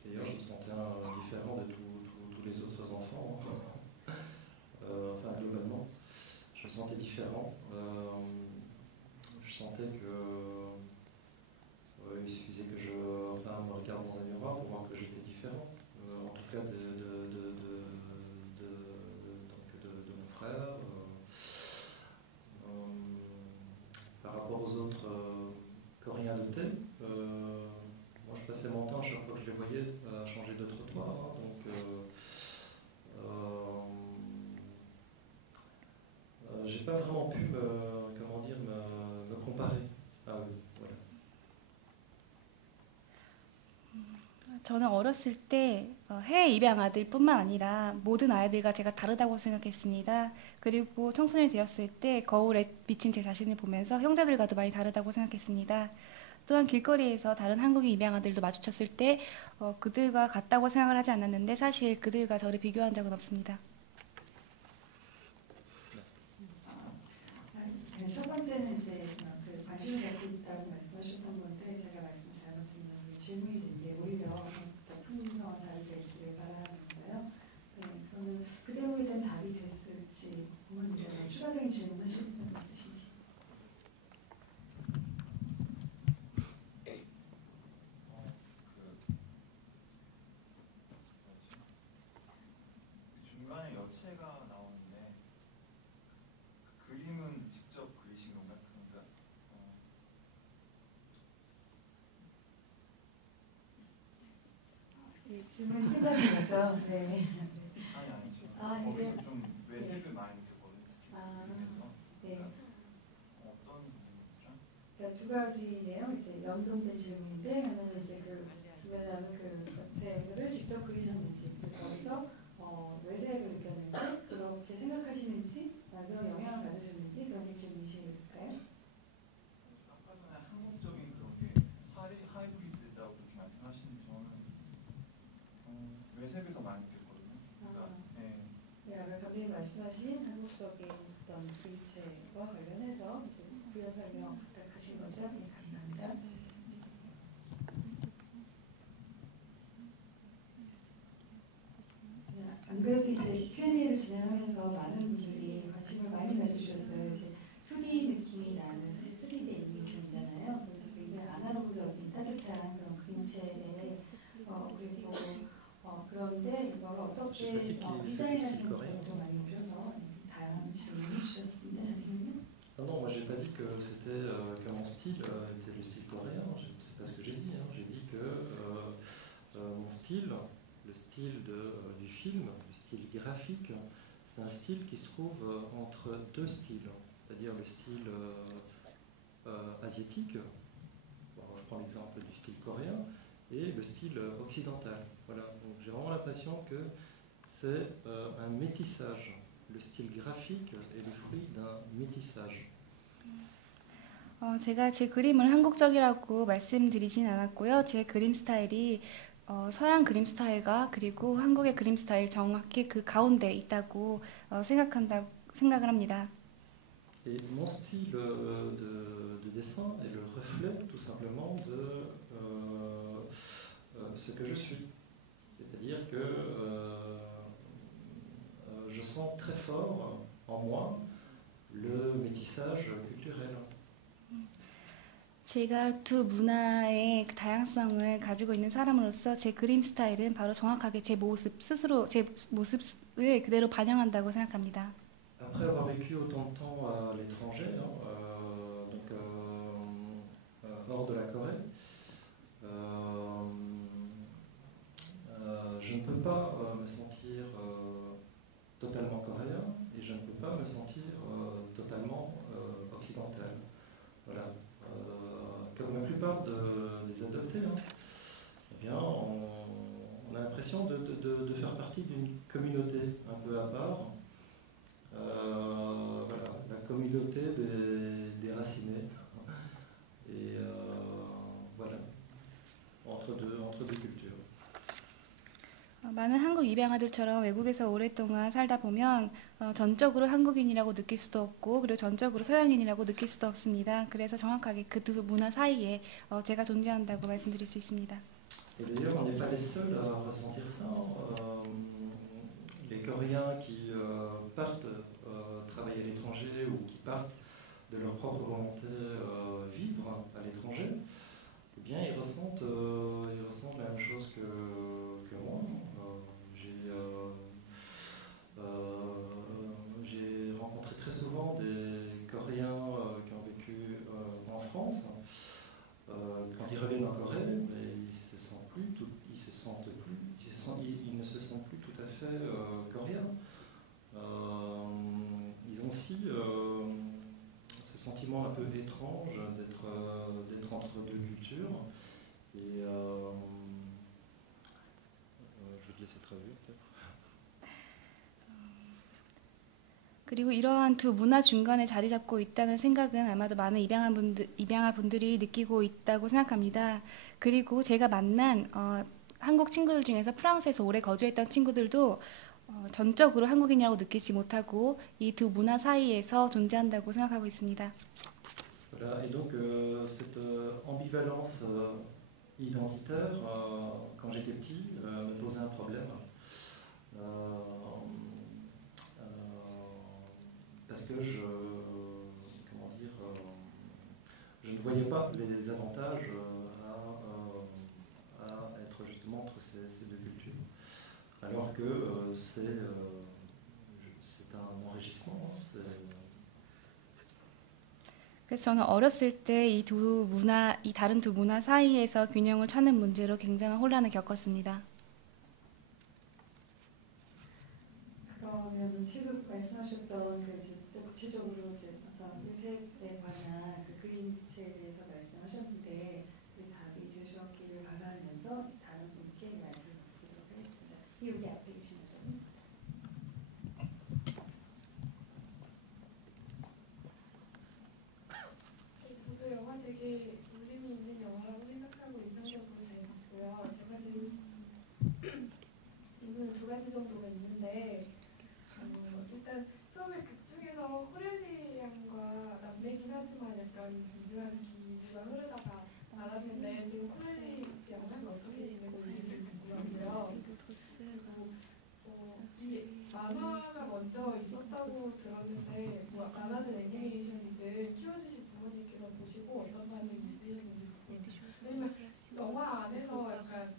D'ailleurs, je me sentais différent de tous les autres enfants. Enfin, globalement, je me sentais différent. Je sentais que il suffisait que je me regarde dans un miroir pour voir que j'étais différent. En tout cas de mon frère. Par rapport aux autres Coréens adoptés, moi je passais mon temps à chaque fois que je les voyais à changer de trottoir. Donc j'ai pas vraiment pu me comparer à eux. Voilà. 저는 어렸을 때 해외 입양 아들뿐만 아니라 모든 아이들과 제가 다르다고 생각했습니다. 그리고 청소년이 되었을 때 거울에 비친 제 자신을 보면서 형제들과도 많이 다르다고 생각했습니다. 또한 길거리에서 다른 한국인 입양 아들도 마주쳤을 때 그들과 같다고 생각을 하지 않았는데 사실 그들과 저를 비교한 적은 없습니다. 첫 번째는 이제 그 관심을 갖고 있다고 말씀하셨던 건데 제가 말씀 잘못 드리면서 질문이 된 게 오히려 더 풍성한 답이 되기를 바라면서요. 네, 그러면 그 대목에 대한 답이 됐을지 궁금합니다. 추가적인 질문 하실 분 있으신지? 중간에 여체가 나오는데 그 그림은 직접 그리신 건가요? 그러니까 질문 끝나는 거죠? 네. 아니죠. 이제 거기서 좀 외색을 많이 느꼈거든요. 그래서 네. 어떤 부분이죠? 그러니까 두 가지네요. 이제 연동된 질문인데 하나는 이제 그 주변에 그 여체를 직접 그리셨는지 거기서 외색을 느꼈는지 그렇게 생각하시는지 그런 영향을 받으셨는지 그런 게 질문이실까요? 아까 전에 한국적인 그런 게 하이브리드라고 그렇게 말씀하시는데 저는 외색을 더 많이 느꼈거든요. 그러니까 네, 아까 감독님 말씀하신 한국적인 어떤 그림체와 관련해서 이제 부연 설명 부탁하신 거죠? 네, 감사합니다. 안 그래도 이제 Q&A를 진행하면서 많은 분들이 관심을 많이 가져주셨어요. 이제 2D 느낌이 나는 사실 3D 애니메이션이잖아요. 그래서 굉장히 아날로그적인 따뜻한 그런 그림체에 그리고 그런데 이걸 어떻게 디자인하시는 분들도 많이 오셔서 다양한 질문을 주셨습니다. 잠시만요. Non, moi j'ai pas dit que c'était que mon style était le style coréen. C'est pas ce que j'ai dit. J'ai dit que mon style, le style du film, le style graphique, c'est un style qui se trouve entre deux styles, c'est-à-dire le style asiatique. Bon, je prends l'exemple du style coréen et le style occidental. Voilà. Donc j'ai vraiment l'impression que c'est un métissage. Le style graphique est le fruit d'un métissage. 제가 제 그림을 한국적이라고 말씀드리진 않았고요. 제 그림 스타일이 서양 그림 스타일과 그리고 한국의 그림 스타일 정확히 그 가운데 있다고 생각을 합니다. Et mon style de dessin est le reflet tout simplement de ce que je suis. C'est-à-dire que je sens très fort en moi le métissage culturel. 제가 두 문화의 그 다양성을 가지고 있는 사람으로서 제 그림 스타일은 바로 정확하게 제 모습 스스로 제 모습을 그대로 반영한다고 생각합니다. Après avoir vécu autant de temps à l'étranger, donc hors de la Corée, je ne peux pas me sentir totalement coréen et je ne peux pas me sentir totalement occidental. Voilà. Comme la plupart des adoptés, eh bien, on a l'impression de faire partie d'une communauté un peu à part. Voilà, la communauté des racinés. Et voilà, entre deux cultures. 많은 한국 입양아들처럼 외국에서 오랫동안 살다 보면 전적으로 한국인이라고 느낄 수도 없고 그리고 전적으로 서양인이라고 느낄 수도 없습니다. 그래서 정확하게 그 두 문화 사이에 제가 존재한다고 말씀드릴 수 있습니다. Et d'ailleurs, on n'est pas les seuls à ressentir ça. Les Coréens qui partent travailler à l'étranger ou qui partent de leur propre volonté vivre à l'étranger, eh bien, ils ressentent la même chose que moi. J'ai rencontré très souvent des Coréens qui ont vécu en France. Quand ils reviennent en Corée, mais ils ne se sentent plus tout à fait coréens. Ils ont aussi ce sentiment un peu étrange d'être entre deux cultures. Et je vais te laisser traduire peut-être. 그리고 이러한 두 문화 중간에 자리 잡고 있다는 생각은 아마도 많은 입양아 분들이 느끼고 있다고 생각합니다. 그리고 제가 만난 한국 친구들 중에서 프랑스에서 오래 거주했던 친구들도 전적으로 한국인이라고 느끼지 못하고 이 두 문화 사이에서 존재한다고 생각하고 있습니다. Voilà, et donc cette ambivalence identitaire, quand j'étais petit, me posait un problème. Parce que je ne voyais pas les avantages à être justement entre ces deux cultures. Alors que c'est un enrichissement. 그래서 저는 어렸을 때 이 다른 두 문화 사이에서 균형을 찾는 문제로 굉장한 혼란을 겪었습니다. 그러면 지금 말씀하셨던 구체적으로 어떤 회색에 관한 그 그림체에 대해서 말씀하셨는데 그 답이 되셨기를 바라면서 다른 분께 말씀을 드리도록 하겠습니다. 여기 앞에 계시는 분. 저도 영화 되게 울림이 있는 영화라고 생각하고 인상적으로 잘 봤고요. 제가 질문은 두 가지 정도가 있는데 일단 처음에 극 중에서 코렐리 양과 남매긴 하지만 약간 단순한 기류가 흐르다가 말았는데 지금 코렐리 양은 어떻게 지내는지 궁금하고요. 그리고 이 만화가 먼저 있었다고 들었는데 만화든 애니메이션이든 키워주신 부모님께서 보시고 어떤 반응이 있으셨는지 궁금해요. 왜냐면 영화 안에서 약간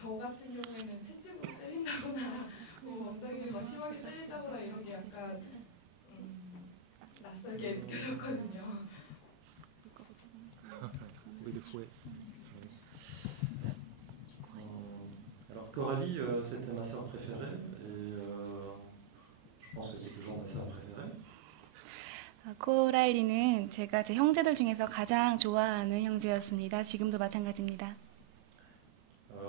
저 같은 경우에는 채찍으로 때린다거나 엉덩이를 막 심하게 때린다거나 이런 게 약간 낯설게 느껴졌거든요. Alors Coralie, c'était ma sœur préférée et je pense que c'est toujours ma sœur préférée. 코랄리는 제가 제 형제들 중에서 가장 좋아하는 형제였습니다. 지금도 마찬가지입니다. La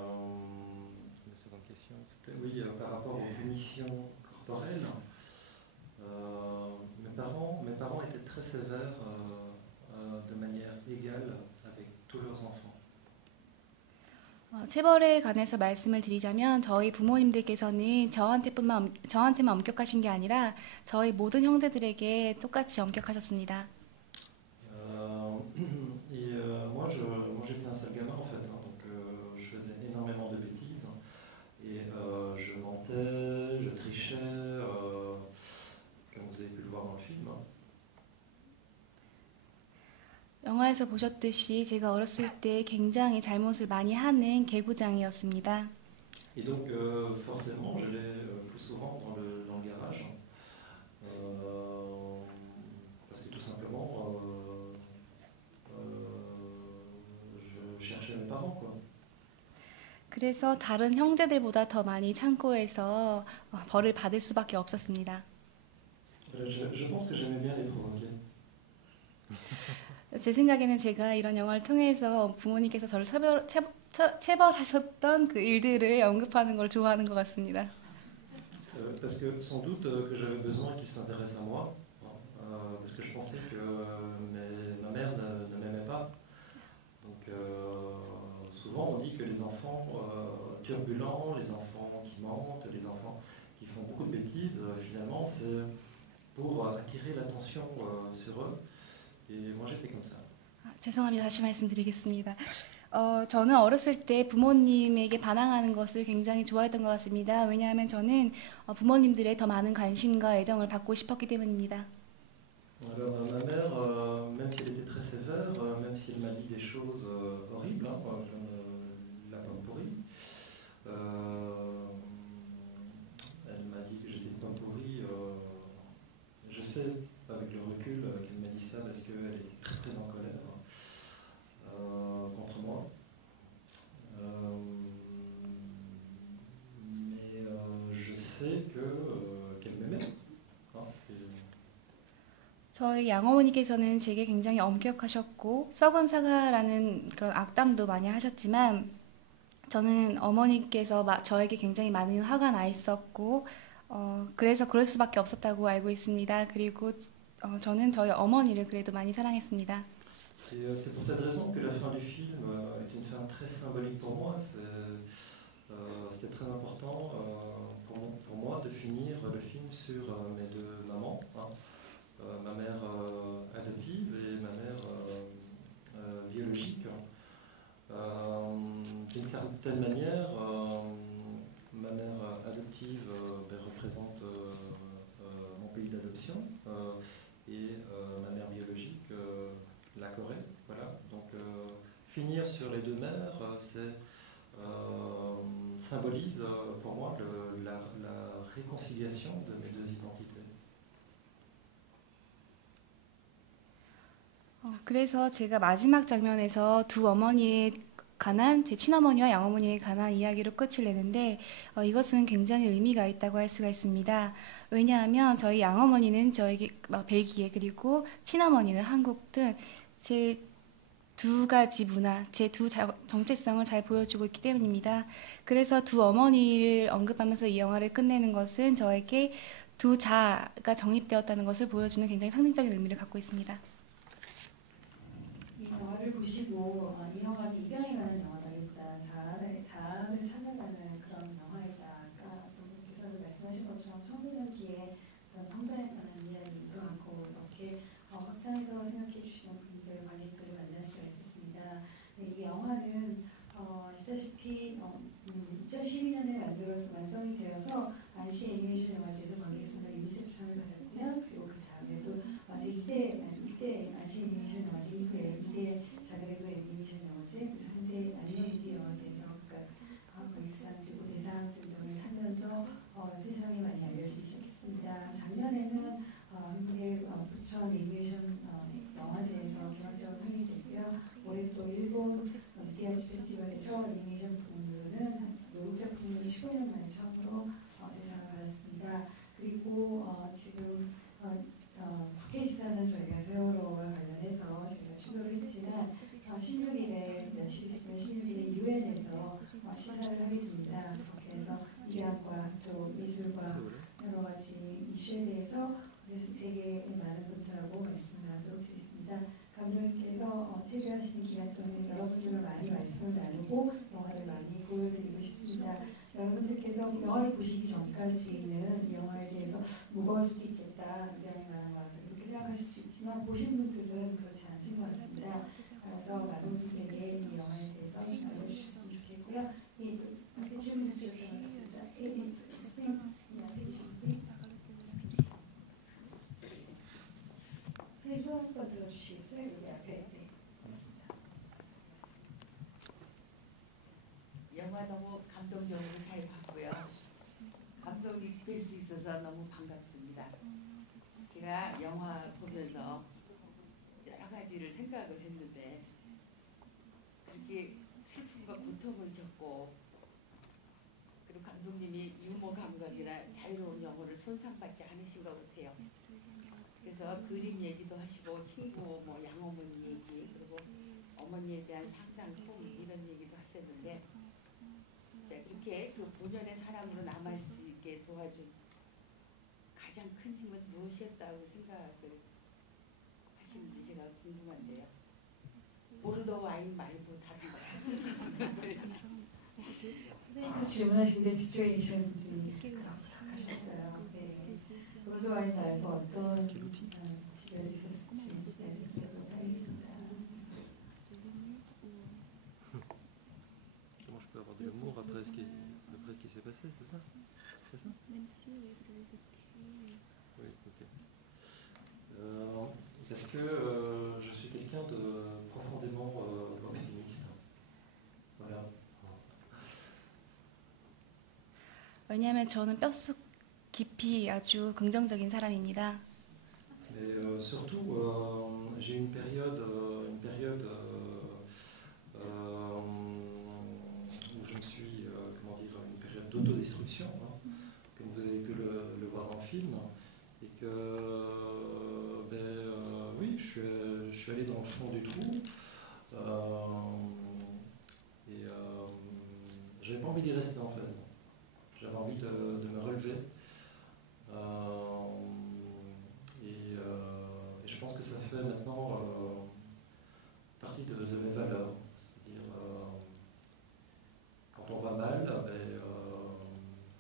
seconde question, c'était oui, par rapport aux punitions corporelles. Mes parents étaient très sévères de manière égale avec tous leurs enfants. 체벌에 관해서 말씀을 드리자면 저희 부모님들께서는 저한테만 엄격하신 게 아니라 저희 모든 형제들에게 똑같이 엄격하셨습니다. Moi j'étais un sale gamin en fait, hein, donc je faisais énormément de bêtises et je mentais, je trichais, comme vous avez pu le voir dans le film. 영화에서 보셨듯이 제가 어렸을 때 굉장히 잘못을 많이 하는 개구장이었습니다. Et donc forcément j'allais plus souvent dans le garage parce que tout simplement je cherchais mes parents quoi. 그래서 다른 형제들보다 더 많이 창고에서 벌을 받을 수밖에 없었습니다. Je pense que j'aimais bien les provoquer. 제 생각에는 제가 이런 영화를 통해서 부모님께서 저를 체벌하셨던 그 일들을 언급하는 걸 좋아하는 것 같습니다. Parce que sans doute que j'avais besoin qu'ils s'intéressent à moi, parce que je pensais que ma mère ne m'aimait pas. Donc souvent on dit que les enfants turbulents, les enfants qui mentent, les enfants qui font beaucoup de bêtises, finalement c'est pour attirer l'attention sur eux. Et moi j'étais comme ça. 죄송합니다. 다시 말씀드리겠습니다. 저는 어렸을 때 부모님에게 반항하는 것을 굉장히 좋아했던 것 같습니다. 왜냐하면 저는 부모님들의 더 많은 관심과 애정을 받고 싶었기 때문입니다. Alors ma mère, même si elle était très sévère, même si elle m'a dit des choses horribles, hein, comme la pomme pourrie, elle m'a dit que j'étais une pomme pourrie. Je sais avec le recul qu'elle m'a dit ça parce qu'elle était très très en colère contre moi. Mais je sais qu'elle m'aimait. 저희 양어머니께서는 제게 굉장히 엄격하셨고 썩은 사과라는 그런 악담도 많이 하셨지만 저는 어머니께서 저에게 굉장히 많은 화가 나 있었고 그래서 그럴 수밖에 없었다고 알고 있습니다. 그리고 저는 저희 어머니를 그래도 많이 사랑했습니다. Et c'est pour cette raison que la fin du film est une fin très symbolique pour moi. C'est très important pour moi de finir le film sur mes deux mamans, hein. Ma mère adoptive et ma mère biologique. D'une certaine manière, ma mère adoptive représente mon pays d'adoption et ma mère biologique la Corée. Voilà. Donc finir sur les deux mères, symbolise pour moi la réconciliation de mes deux identités. 그래서 제가 마지막 장면에서 두 어머니에 관한 제 친어머니와 양어머니에 관한 이야기로 끝을 내는데 이것은 굉장히 의미가 있다고 할 수가 있습니다. 왜냐하면 저희 양어머니는 저에게 벨기에 그리고 친어머니는 한국 등 제 두 가지 문화, 제 두 정체성을 잘 보여주고 있기 때문입니다. 그래서 두 어머니를 언급하면서 이 영화를 끝내는 것은 저에게 두 자아가 정립되었다는 것을 보여주는 굉장히 상징적인 의미를 갖고 있습니다. 이 영화를 보시고 이 영화는 이병에 관한 영화라기보다 자아를 찾아가는 그런 영화이다. 아까 분께서도 말씀하신 것처럼 청소년기에 성장에 관한 이야기도 많고 이렇게 확장해서 생각해 주시는 분들 관객들을 만날 수가 있었습니다. 이 영화는 아시다시피 2012년에 완성이 되어서 안시 애니메이션 영화제에서 관객상을 유니세프상을 받았고요. 그리고 그 다음에도 아직 이때 안시 애니메이션 영화제 이후에 2대 자그레브 애니메이션 영화제, 그래서 한대 아니메이션 영화제에서 관객상 그리고 대상 등등을 하면서 세상에 많이 알려지기 시작했습니다. 작년에는 한국의 부천 애니메이션 영화제에서 개막작으로 상영됐고요. 올해 또 일본 미디아치 페스티벌에서 애니메이션 부문으로는 외국 작품으로 15년 만에 처음으로 대상을 받았습니다. 그리고 지금 국회 시사는 저희가 세월호와 관련해서 저희가 취조를 했지만 16일에 며칠 있으면 16일에 유엔에서 시사를 하겠습니다. 그렇게 해서 위안과 또 예술과 여러 가지 이슈에 대해서 세계의 많은 분들하고 말씀을 나누도록 되겠습니다. 감독님 많이 말씀을 나누고 영화를 많이 보여드리고 싶습니다. 여러분들께서 영화를 보시기 전까지는 이 영화에 대해서 무거울 수도 있겠다, 이병헌 나랑 와서 이렇게 생각하실 수 있지만 보신 분들은 그렇지 않으신 것 같습니다. 그래서 많은 분들에게 이 영화에 대해서 좀 알려주셨으면 좋겠고요. 또 질문 주셨던 것 같습니다. 세조 한번 들어주시겠어요? 여기 앞에. 네, 고맙습니다. 영화 너무 감동적으로 잘 봤고요. 감동이 될 수 있어서 너무 반갑습니다. 제가 영화 보면서 여러 가지를 생각을 했는데 그렇게 슬픔과 고통을 겪고 그리고 감독님이 유머 감각이나 자유로운 영어를 손상받지 않으신 것 같아요. 그래서 그림 얘기도 하시고 친구 뭐 양어머니 얘기 그리고 어머니에 대한 상상 꿈 이런 얘기도 하셨는데 그렇게 그 본연의 사람으로 남을 수 있게 도와준 가장 큰 힘은 무엇이었다고 생각을 하시는지 제가 궁금한데요. 보르도 와인 말고 다른 거. 선생님께서 질문하시는데 뒤쪽에 계시는 분들이 그렇게 생각하셨어요. 네. 보르도 와인 말고 어떤 비결이 있었을지 여쭤보도록 하겠습니다. Comment je peux avoir de l'humour après ce qui s'est passé, c'est ça? C'est ça? Même si vous avez vécu. Oui, ok. Parce que je suis quelqu'un de profondément optimiste. Voilà. 왜냐하면 저는 뼛속 깊이 아주 긍정적인 사람입니다. Mais surtout, j'ai une période où je me suis, comment dire, une période d'autodestruction, hein, comme vous avez pu le voir dans le film, et que, oui, je suis allé dans le fond du trou, et j'avais pas envie d'y rester en fait. J'avais envie de me relever. Et je pense que ça fait maintenant partie de mes valeurs. C'est-à-dire, quand on va mal,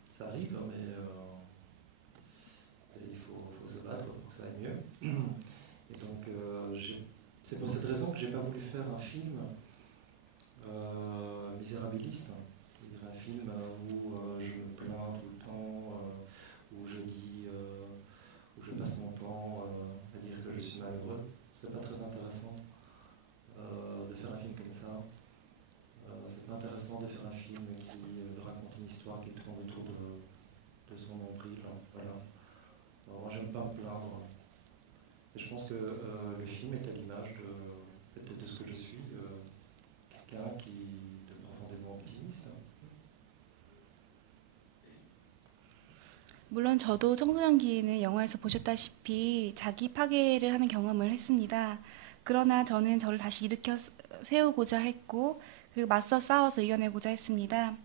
ça arrive, mais il faut se battre pour que ça aille mieux. Et donc, c'est pour cette raison que j'ai pas voulu faire un film misérabiliste. C'est-à-dire un film où je me plains tout le temps, où je dis, où je passe mon temps à dire que je suis malheureux. C'est pas très intéressant de faire un film comme ça. C'est pas intéressant de faire un film qui raconte une histoire qui tourne autour de son nombril. Voilà. Alors, moi, j'aime pas me plaindre. Et je pense que le film est à l'image peut-être de ce que je suis, quelqu'un qui est profondément optimiste. 물론 저도 청소년기에는 영화에서 보셨다시피 자기 파괴를 하는 경험을 했습니다. 그러나 저는 저를 다시 일으켜 세우고자 했고 그리고 맞서 싸워서 이겨내고자 했습니다.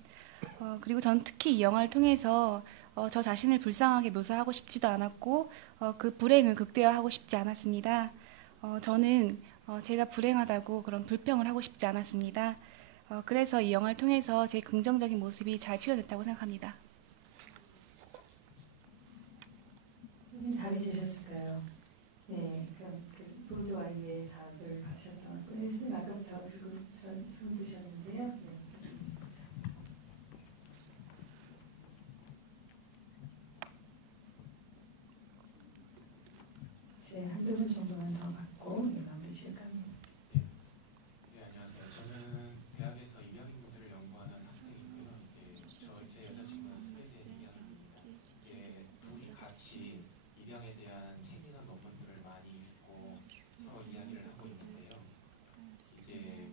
그리고 전 특히 이 영화를 통해서 저 자신을 불쌍하게 묘사하고 싶지도 않았고 그 불행을 극대화하고 싶지 않았습니다. 저는 제가 불행하다고 그런 불평을 하고 싶지 않았습니다. 그래서 이 영화를 통해서 제 긍정적인 모습이 잘 표현됐다고 생각합니다. 선생님 답이 되셨을까요? 네, 그럼 그 보르도 와인의 답을 받으셨던 것 같고요. 선생님 아까부터 손 드셨는데요. 네, 부탁드리겠습니다. 이제 한두 분 정도만 더 받고 마무리 지을까 합니다. 네, 안녕하세요. 저는 대학에서 입양인 문제를 연구하는 학생이고요. 제 여자친구는 스웨덴 입양입니다. 둘이 같이 입양에 대한 책이나 논문들을 많이 읽고 서로 이야기를 하고 있는데요. 이제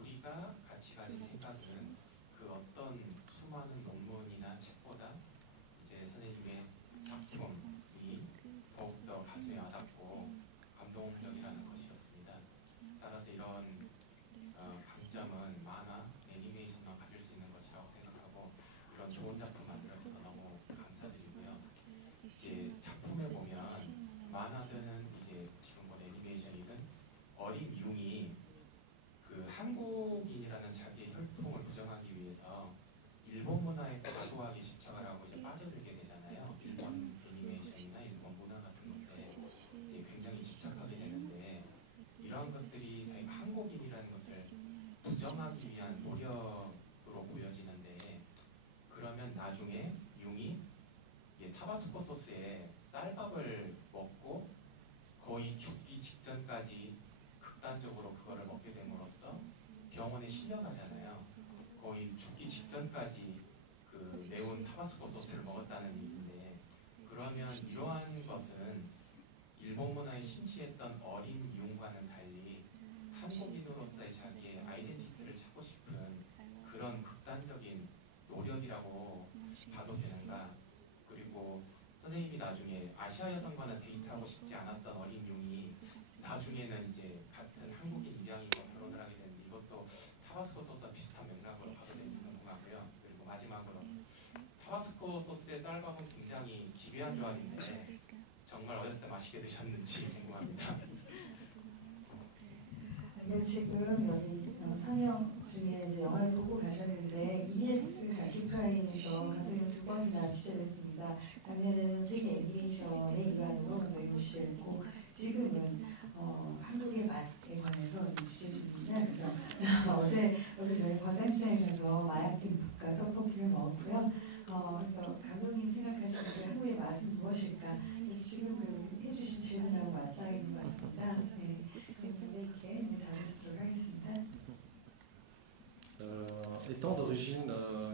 우리가 같이 가진 생각은 그 어떤 수많은 논문이나 책보다 이제 선생님의 작품이 더욱더 가슴에 와닿고 감동적이라 이전까지 그 매운 타바스코 소스를 먹었다는 얘기인데 그러면 이러한 것은 일본 문화에 심취했던 어린 이용과는 달리 한국인으로서의 자기의 아이덴티티를 찾고 싶은 그런 극단적인 노력이라고 봐도 되는가? 그리고 선생님이 나중에 아시아 여성과는 데이트하고 싶지 않았던 어린 용이 나중에는 이제 같은 한국인 입양이고 결혼을 하게 되는데 이것도 타바스코 소스와 비슷한 맥락으로 봐도 되는지 궁금하고요. 그리고 마지막으로 타바스코 소스의 쌀밥은 굉장히 기괴한 조합인데 정말 어렸을 때 맛있게 드셨는지 궁금합니다. 근데 지금 여기 상영 중에 이제 영화를 보고 가셨는데 ES 다큐프라임에서 감독님 2번이나 취재를 했습니다. 작년에는 세계 애니메이션의 일환으로 노예무 씨를 했고 지금은 한국의 맛에 관해서 취재 중입니다. 그래서 어제 저희 광장시장에 가서 마약김밥과 떡볶이를 먹었고요. 그래서 감독님 생각하시는 그 한국의 맛은 무엇일까? 그래서 지금 그 해주신 질문하고 맞닿아 있는 것 같습니다. 네, 이렇게 다루도록 하겠습니다. Étant d'origine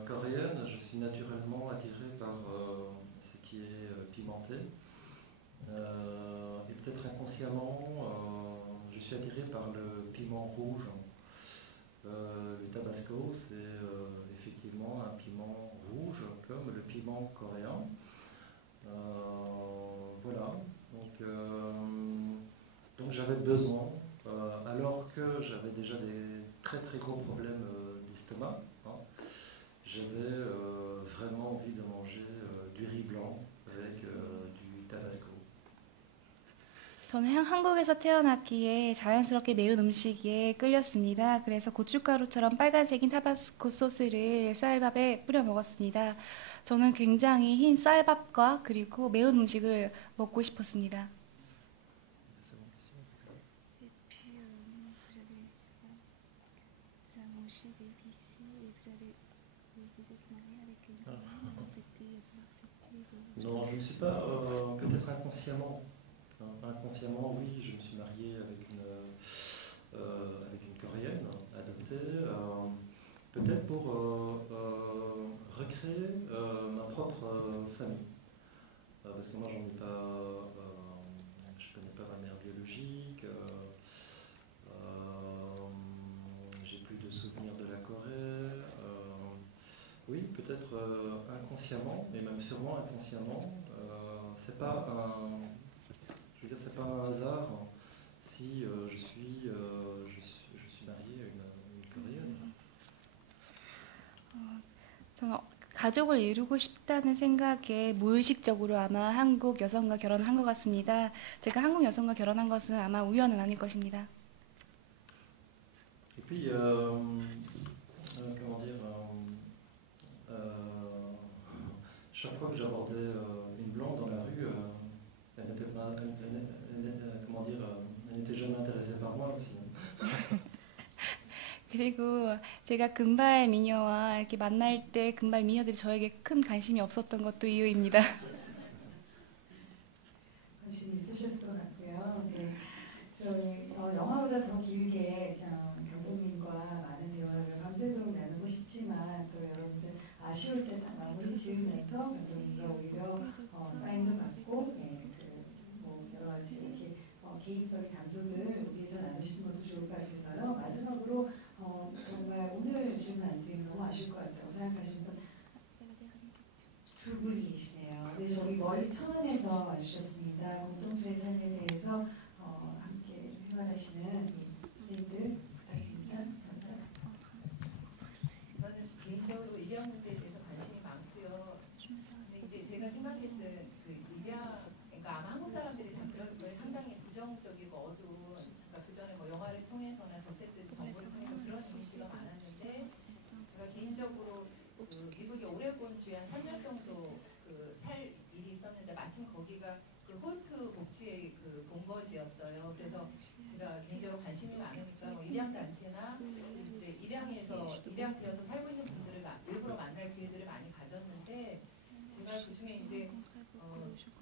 coréenne, je suis naturellement attiré par ce qui est pimenté. Et peut-être inconsciemment, je suis attiré par le piment rouge. Le tabasco, c'est effectivement un piment rouge, comme le piment coréen. Voilà, donc j'avais besoin, alors que j'avais déjà des très très gros problèmes d'estomac, j'avais vraiment envie de manger du riz blanc avec du tabasco. 저는 한국에서 태어났기에 자연스럽게 매운 음식에 끌렸습니다. 그래서 고춧가루처럼 빨간색인 타바스코 소스를 쌀밥에 뿌려 먹었습니다. 저는 굉장히 흰 쌀밥과 그리고 매운 음식을 먹고 싶었습니다. Non, je ne suis pas, peut-être inconsciemment. Inconsciemment, oui, je me suis marié avec une Coréenne adoptée, peut-être pour recréer ma propre famille. Parce que moi, j'en ai pas, je connais pas ma mère biologique, j'ai plus de souvenirs de la Corée. Oui, peut-être inconsciemment, et même sûrement inconsciemment, c'est pas je veux dire, c'est pas un hasard si je suis marié à une Coréenne. 저는 가족을 이루고 싶다는 생각에 무의식적으로 아마 한국 여성과 결혼한 것 같습니다. 제가 한국 여성과 결혼한 것은 아마 우연은 아닐 것입니다. Et puis, comment dire, chaque fois que j'abordais une blonde dans la rue, elle n'était pas, comment dire, elle n'était jamais intéressée par moi aussi. 그리고 제가 금발 미녀와 이렇게 만날 때 금발 미녀들이 저에게 큰 관심이 없었던 것도 이유입니다. 관심이 있으셨을 것 같고요. 네, 저희 영화보다 더 길게 감독님과 많은 대화를 밤새도록 나누고 싶지만 또 여러분들 아쉬울 때 딱 마무리 지으면서 감독님과 오히려 사인도 받고 뭐 여러 가지 이렇게 개인적인 담소들 위해서 나누시는 것도 좋을 것 같아서요. 마지막으로 정말 오늘 질문 안 드리면 너무 아쉬울 것 같다고 생각하시는 분 두 분이 계시네요. 네, 저기 멀리 천안에서 와주셨습니다. 공동체의 삶에 대해서 함께 생활하시는 선생님들 부탁드립니다. 감사합니다. 저는 개인적으로 입양 문제에 대해서 관심이 많고요. 근데 이제 제가 생각했던 그 입양, 그러니까 아마 한국 사람들이 다 그런 거에 상당히 부정적이고 어두운, 그러니까 그 전에 뭐 영화를 통해서나 접했던 정보를 통해서 그런 이미지가 많았는데 제가 개인적으로 그 미국의 오레곤주에 한 3년 정도 그 살 일이 있었는데 마침 거기가 그 홀트 복지의 그 본거지였어요. 그래서 제가 개인적으로 관심이 많으니까 뭐 입양 단체나 이제 입양되어서 살고 있는 분들을 일부러 만날 기회들을 많이 가졌는데 제가 그 중에 이제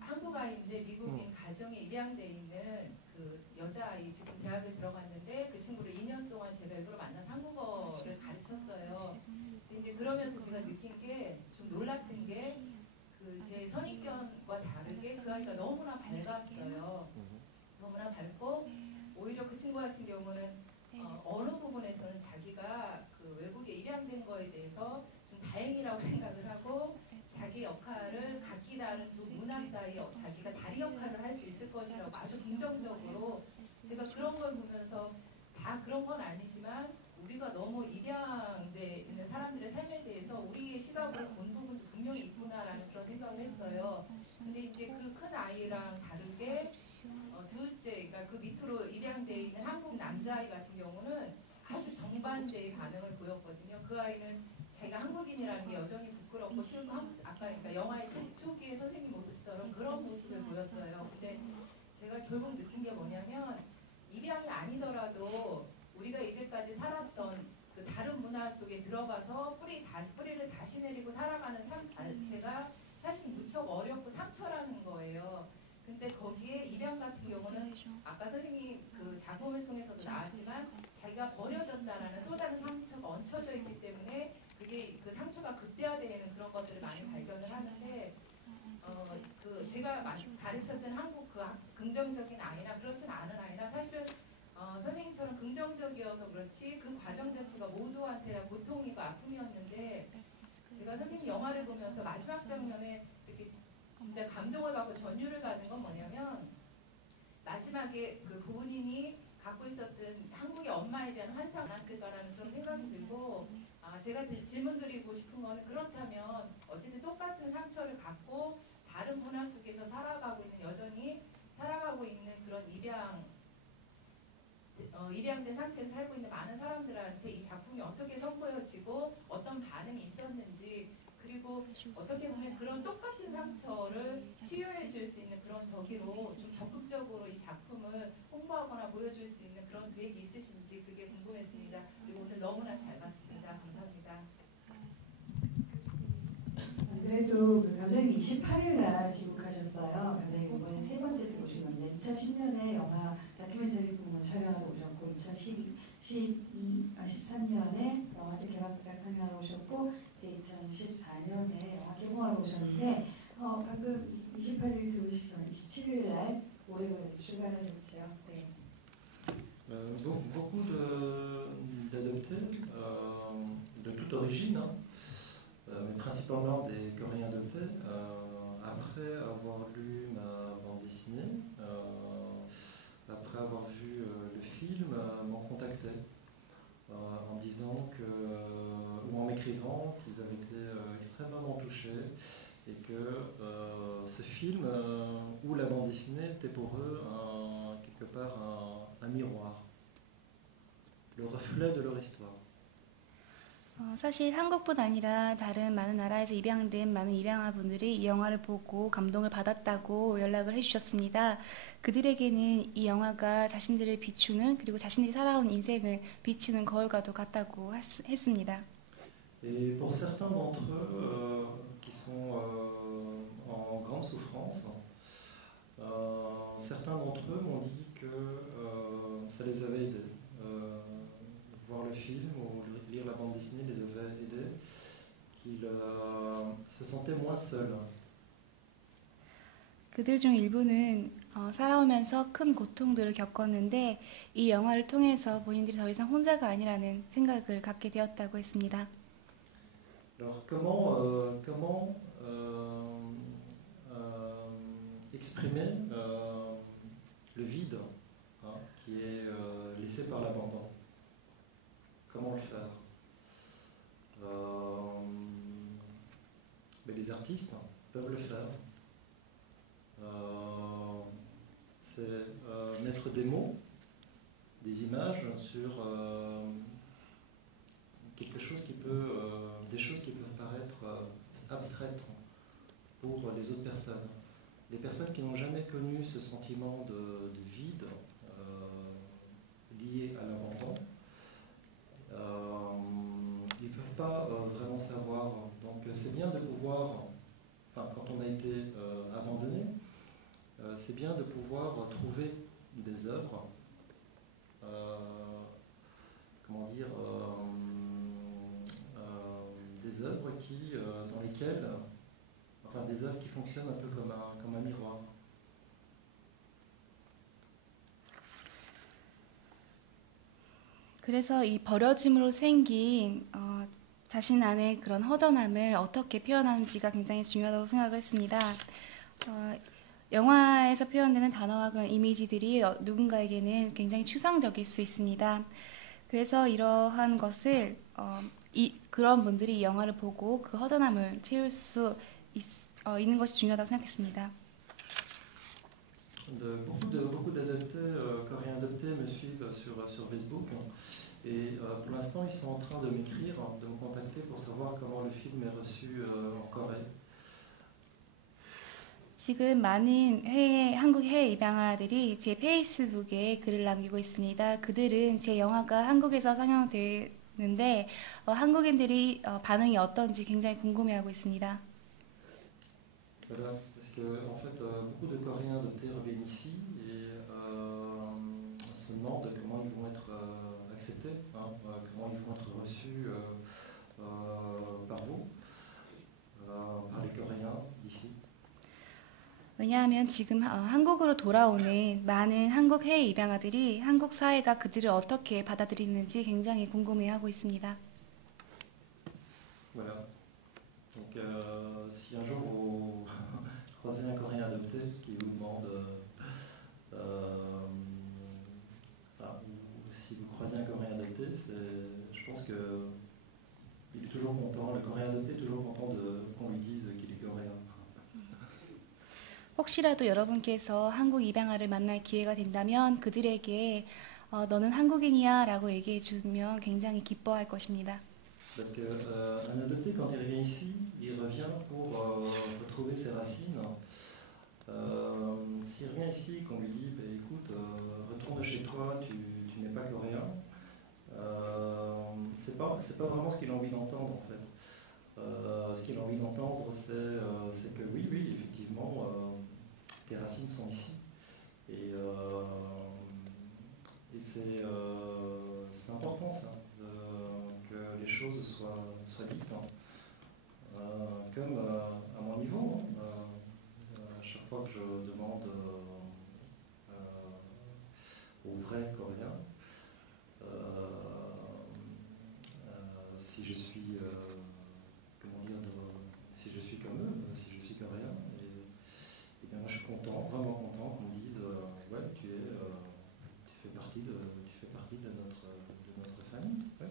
한국 아이인데 미국인 가정에 입양돼 있는 그 여자아이 지금 대학에 들어갔는데 그 친구를 2년 동안 제가 일부러 만나서 한국어를 가르쳤어요. 근데 이제 그러면 그러면서 제가 느낀 게 좀 놀랐던 게 그 제 선입견과 다르게 그 아이가 너무나 밝았어요. 너무나 밝고 오히려 그 친구 같은 경우는 어느 부분에서는 자기가 그 외국에 입양된 거에 대해서 좀 다행이라고 생각을 하고 자기 역할을 각기 다른 두 문화 사이에 자기가 다리 역할을 할 수 있을 것이라고 아주 긍정적으로 제가 그런 걸 보면서 다 그런 건 아니지만 우리가 너무 입양돼 있는 사람들의 삶에 대해서 우리의 시각으로 본 부분도 분명히 있구나라는 그런 생각을 했어요. 근데 이제 그 큰 아이랑 다르게 둘째, 그러니까 그 밑으로 입양돼 있는 한국 남자아이 같은 경우는 아주 정반대의 반응을 보였거든요. 그 아이는 자기가 한국인이라는 게 여전히 부끄럽고 싫고 아까 그러니까 영화의 초기의 선생님 모습처럼 그런 모습을 보였어요. 근데 제가 결국 느낀 게 뭐냐면 입양이 아니더라도 우리가 이제까지 살았던 그 다른 문화 속에 들어가서 뿌리를 다시 내리고 살아가는 삶 자체가 사실 무척 어렵고 상처라는 거예요. 근데 거기에 입양 같은 경우는 아까 선생님 그 작품을 통해서도 나왔지만 자기가 버려졌다라는 또 다른 상처가 얹혀져 있기 때문에 그게 그 상처가 극대화되는 그런 것들을 많이 발견을 하는데 그 제가 가르쳤던 한국 그 긍정적인 아이나 그렇진 않은 아이나 사실은 선생님처럼 긍정적이어서 그렇지 그 과정 자체가 모두한테 고통이고 아픔이었는데 제가 선생님 영화를 보면서 마지막 장면에 이렇게 진짜 감동을 받고 전율을 받은 건 뭐냐면 마지막에 그 본인이 갖고 있었던 한국의 엄마에 대한 환상 않았을까라는 그런 생각이 들고 제가 질문 드리고 싶은 거는 그렇다면 어쨌든 똑같은 상처를 갖고 다른 문화 속에서 여전히 살아가고 있는 그런 입양된 상태에서 살고 있는 많은 사람들한테 이 작품이 어떻게 선보여지고 어떤 반응이 있었는지 그리고 어떻게 보면 그런 똑같은 상처를 치유해 줄 수 있는 그런 저기로 좀 적극적으로 이 작품을 홍보하거나 보여줄 수 있는 그런 계획이 있으신지 그게 궁금했습니다. 그리고 오늘 너무나 잘 봤습니다. 감사합니다. 그래도 그 감독님 28일 날 귀국하셨어요. 감독님 이번에 세 번째 들어오신 건데 2010년에 영화 다큐멘터리 부문 촬영하러 오셨고 2013년에 영화제 개막작 촬영하러 오셨고 이제 2014년에 영화 개봉하러 오셨는데 방금 28일 들어오시기 전에 27일 날 오레곤에서 출발하셨죠. 네. Beaucoup d'adoptés de toute origine, mais principalement des Coréens adoptés, après avoir lu ma bande dessinée, après avoir vu le film, m'ont contacté en disant ou en m'écrivant qu'ils avaient été extrêmement touchés et que ce film ou la bande dessinée était pour eux quelque part un miroir, le reflet de leur histoire. 사실 한국뿐 아니라 다른 많은 나라에서 입양된 많은 입양아분들이 이 영화를 보고 감동을 받았다고 연락을 해주셨습니다. 그들에게는 이 영화가 자신들을 비추는 그리고 자신들이 살아온 인생을 비추는 거울과도 같다고 했습니다. Et pour certains d'entre eux qui sont en grande souffrance, certains d'entre eux m'ont dit que ça les avait aidés. Voir le film ou lire la bande dessinée les avait aidés, qu'ils se sentaient moins seuls. 그들 중 일부는 살아오면서 큰 고통들을 겪었는데 이 영화를 통해서 본인들이 더 이상 혼자가 아니라는 생각을 갖게 되었다고 했습니다. Alors comment exprimer le vide qui est laissé par l'abandon? Comment le faire? Mais les artistes peuvent le faire. C'est mettre des mots, des images sur quelque chose qui peut, des choses qui peuvent paraître abstraites pour les autres personnes. Les personnes qui n'ont jamais connu ce sentiment de vide lié à l'abandon, ils ne peuvent pas vraiment savoir. Donc c'est bien de pouvoir, quand on a été abandonné, c'est bien de pouvoir trouver des œuvres, des œuvres dans lesquelles, enfin des œuvres qui fonctionnent un peu comme un miroir. 그래서 이 버려짐으로 생긴 자신 안의 그런 허전함을 어떻게 표현하는지가 굉장히 중요하다고 생각을 했습니다. 영화에서 표현되는 단어와 그런 이미지들이 누군가에게는 굉장히 추상적일 수 있습니다. 그래서 이러한 것을 그런 분들이 이 영화를 보고 그 허전함을 채울 수 있는 것이 중요하다고 생각했습니다. Beaucoup d'adeptés, coréens adoptés me suivent sur Facebook et pour l'instant ils sont en train de m'écrire, de me contacter pour savoir comment le film est reçu en Corée. 지금 많은 한국 해외 입양아들이 제 페이스북에 글을 남기고 있습니다. 그들은 제 영화가 한국에서 상영되는데 한국인들이 반응이 어떤지 굉장히 궁금해하고 있습니다. Voilà, parce que en fait beaucoup de Coréens adoptés reviennent ici et se demandent comment ils vont être acceptés, comment ils vont être reçus par vous, par les Coréens d'ici. 왜냐하면 지금 한국으로 돌아오는 많은 한국 해외 입양아들이 한국 사회가 그들을 어떻게 받아들이는지 굉장히 궁금해하고 있습니다. Voilà. Donc si un jour vous croisez un Coréen adopté qui vous demande, ou si vous croisez un Coréen adopté, je pense que il est toujours content, le Coréen adopté est toujours content qu'on lui dise qu'il est coréen. 혹시라도 여러분께서 한국 입양아를 만날 기회가 된다면 그들에게 너는 한국인이야 라고 얘기해 주면 굉장히 기뻐할 것입니다. Parce que un adopté quand il revient ici, il revient pour retrouver ses racines. S'il revient ici, qu'on lui dit, écoute, retourne chez toi, tu n'es pas coréen, c'est pas vraiment ce qu'il a envie d'entendre en fait. Ce qu'il a envie d'entendre, c'est que oui, effectivement, tes racines sont ici. Et c'est important ça, que les choses soient dites. Comme à mon niveau, à chaque fois que je demande aux vrais Coréens si je suis si je suis comme eux, si je suis coréen, et bien moi je suis content, vraiment content qu'on me dise ouais tu fais partie de notre famille. Ouais.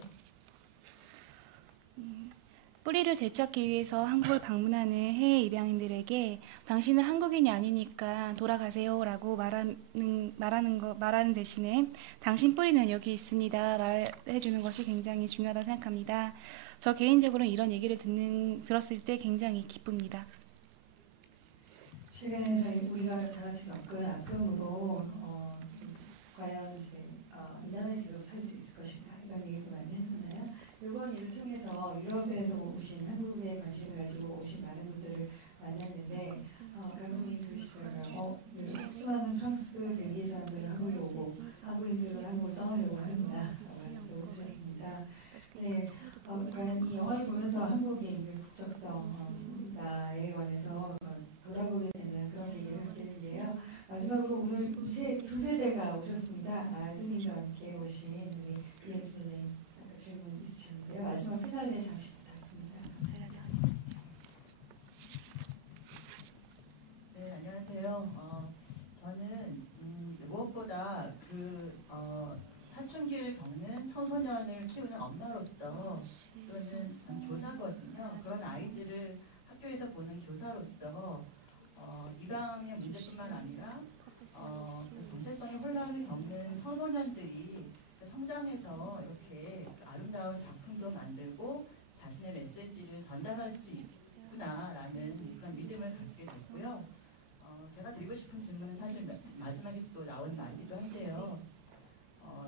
뿌리를 되찾기 위해서 한국을 방문하는 해외 입양인들에게 당신은 한국인이 아니니까 돌아가세요 라고 말하는 대신에 당신 뿌리는 여기 있습니다 말해주는 것이 굉장히 중요하다고 생각합니다. 저 개인적으로는 이런 얘기를 들었을 때 굉장히 기쁩니다. 최근에 우리가 다 같이 겪은 아픔으로 과연 인간을 계속 살 수 있을 것인가 이런 얘기도 많이 했잖아요. 이번 일을 통해서 유럽에서 오신 한국에 관심을 가지고 오신 많은 분들을 만났는데 여러분이 들으시더라고요. 수많은 프랑스, 벨기에 사람들은 한국에 오고 한국인들은 한국을 떠나려고 하는구나 라고 웃으셨습니다. 네, 과연 이 영화를 보면서 한국인 국적성 나에 관해서 돌아보게 되는 그런 얘기를 하게 되는데요. 마지막으로 오늘 이제 두 세대가 오셨습니다. 스님과 함께 오신 우리 이혜주 선생님 질문 있으셨는데요. 마지막 피날레 장식 부탁드립니다. 네, 안녕하세요. 저는 무엇보다 사춘기를 겪는 청소년을 키우는 엄마로서 또는 교사거든요. 그런 아이들을 학교에서 보는 교사로서 입양의 문제뿐만 아니라 정체성의 혼란을 겪는 청소년들이 성장해서 이렇게 아름다운 작품도 만들고 자신의 메시지를 전달할 수 있구나라는 그런 믿음을 가지게 됐고요. 제가 드리고 싶은 질문은 사실 마지막에 또 나온 말이기도 한데요.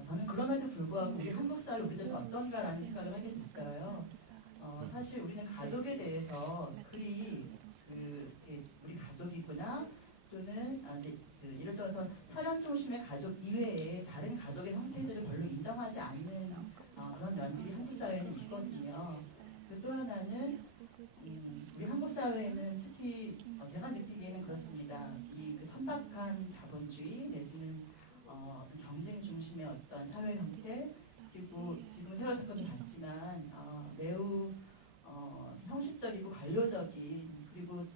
저는 그럼에도 불구하고 우리 한국 사회 우리들은 어떤가라는 생각을 하게 됐어요. 사실 우리는 가족에 대해서 그리 우리 가족이구나 또는 예를 들어서 혈연 중심의 가족 이외에 다른 가족의 형태들을 별로 인정하지 않는 그런 면들이 한국 사회에는 있거든요. 또 하나는 사회는 특히 제가 느끼기에는 그렇습니다. 그 천박한 자본주의 내지는 경쟁 중심의 어떤 사회 형태, 그리고 지금 세월 사건이 봤지만 매우 형식적이고 관료적인, 그리고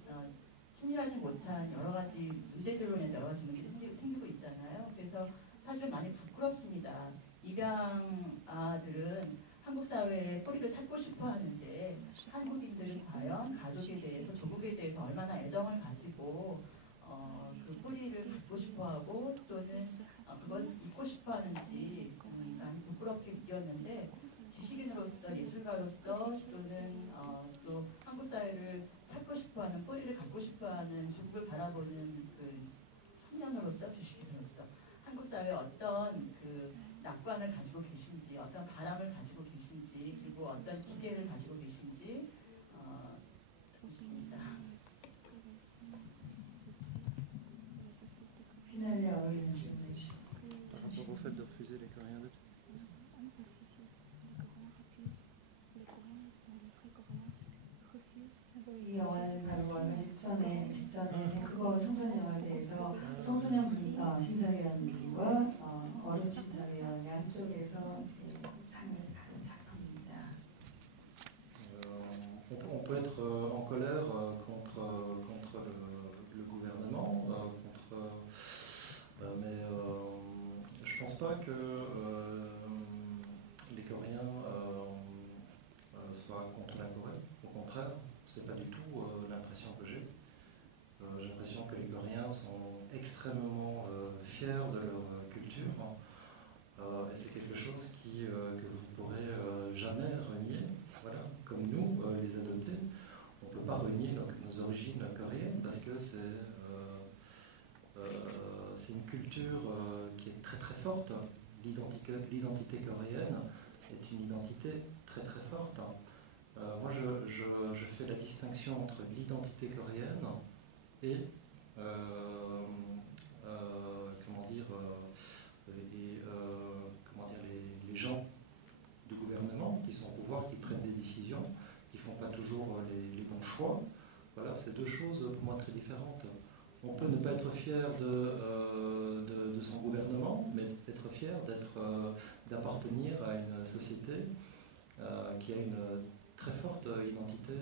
친밀하지 못한 여러 가지 문제들로 인해서 여러 가지 문제들이 생기고 있잖아요. 그래서 사실 많이 부끄럽습니다. 입양아들은 한국 사회에 뿌리를 찾고 싶어 하는데 한국인들은 과연 가족에 대해서, 조국에 대해서 얼마나 애정을 가지고 그 뿌리를 갖고 싶어 하고 또는 그것을 잊고 싶어 하는지 많이 부끄럽게 느꼈는데, 지식인으로서, 예술가로서 또는 또 한국 사회를 찾고 싶어하는, 뿌리를 갖고 싶어하는, 조국을 바라보는 그 청년으로서, 지식인으로서 한국 사회에 어떤 그 낙관을 가지고 계신지, 어떤 바람을 가지고 계신지, 그리고 어떤 기대를 가지고 계신지 묻습니다. 피날레 어울리는 질문해 주세요. Par rapport au fait de refuser les Coréens de 이 영화는 바로 얼마 직전에 그거 청소년 영화에 대해서 청소년 심사위원들과 어른 심사위원 양쪽에서 상을 받은 작품입니다. On peut être en colère contre le gouvernement, mais je pense pas que les Coréens soient contre la Corée. Au contraire, c'est pas du tout l'impression que j'ai. J'ai l'impression que les Coréens sont extrêmement fiers de leur culture, et c'est quelque chose que vous ne pourrez jamais renier. Voilà. Comme nous, les adoptés, on ne peut pas renier nos origines coréennes parce que c'est une culture qui est très très forte. L'identité coréenne est une identité très très forte. Moi, je fais la distinction entre l'identité coréenne et les gens du gouvernement qui sont au pouvoir, qui prennent des décisions, qui ne font pas toujours les bons choix. Voilà, c'est deux choses pour moi très différentes. On peut ne pas être fier de son gouvernement, mais être fier d'appartenir à une société qui a une très forte identité.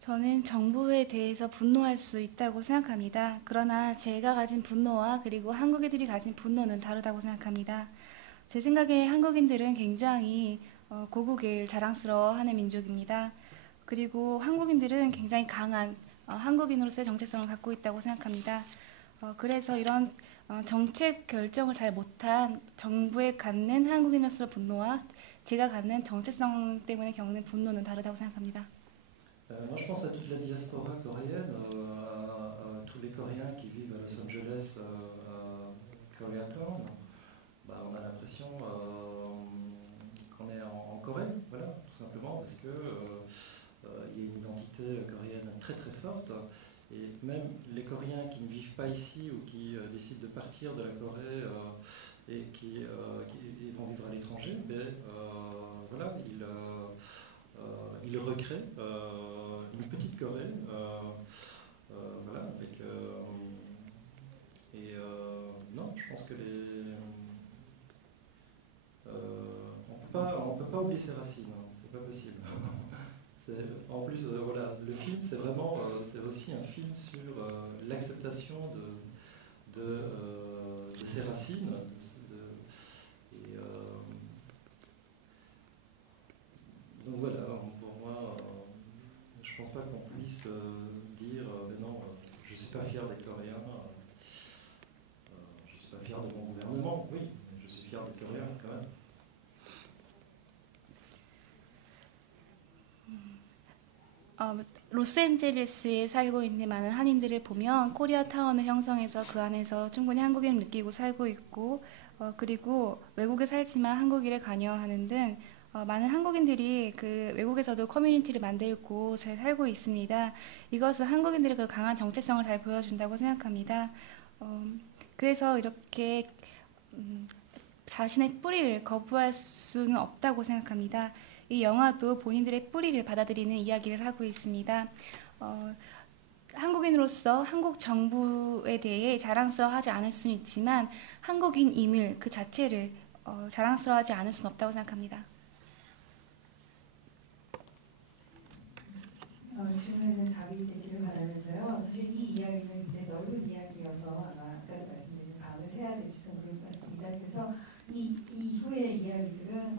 저는 정부에 대해서 분노할 수 있다고 생각합니다. 그러나 제가 가진 분노와 그리고 한국인들이 가진 분노는 다르다고 생각합니다. 제 생각에 한국인들은 굉장히 고국을 자랑스러워하는 민족입니다. 그리고 한국인들은 굉장히 강한 한국인으로서의 정체성을 갖고 있다고 생각합니다. 그래서 이런 정책 결정을 잘 못한 정부에 갖는 한국인으로서의 분노와 제가 갖는 정체성 때문에 겪는 분노는 다르다고 생각합니다. Moi, je pense à toute la diaspora coréenne, à tous les Coréens qui vivent à Los Angeles, Koreatown. On a l'impression qu'on est en Corée, voilà, tout simplement, parce que il y a une identité coréenne très très forte. Et même les Coréens qui ne vivent pas ici ou qui décident de partir de la Corée et qui vont vivre à l'étranger, voilà, ils recréent une petite Corée, voilà, avec non, je pense que on peut pas oublier ses racines, hein, c'est pas possible. En plus, voilà, le film, c'est vraiment, c'est aussi un film sur l'acceptation de ses racines. Donc voilà, pour moi, je pense pas qu'on puisse dire, mais non, je suis pas fier d'être coréen, je suis pas fier de mon gouvernement, oui, mais je suis fier d'être coréen quand même. 로스앤젤레스에 살고 있는 많은 한인들을 보면 코리아타운을 형성해서 그 안에서 충분히 한국인을 느끼고 살고 있고 그리고 외국에 살지만 한국인을 관여하는 등 많은 한국인들이 그 외국에서도 커뮤니티를 만들고 잘 살고 있습니다. 이것은 한국인들의 그 강한 정체성을 잘 보여준다고 생각합니다. 그래서 이렇게 자신의 뿌리를 거부할 수는 없다고 생각합니다. 이 영화도 본인들의 뿌리를 받아들이는 이야기를 하고 있습니다. 한국인으로서 한국 정부에 대해 자랑스러워하지 않을 수는 있지만 한국인임을 그 자체를 자랑스러워하지 않을 수는 없다고 생각합니다. 질문에는 답이 되기를 바라면서요. 사실 이 이야기는 굉장히 넓은 이야기여서 아마 아까도 말씀드린 밤을 새야 될지도 그럴 것 같습니다. 그래서 이 이후의 이야기들은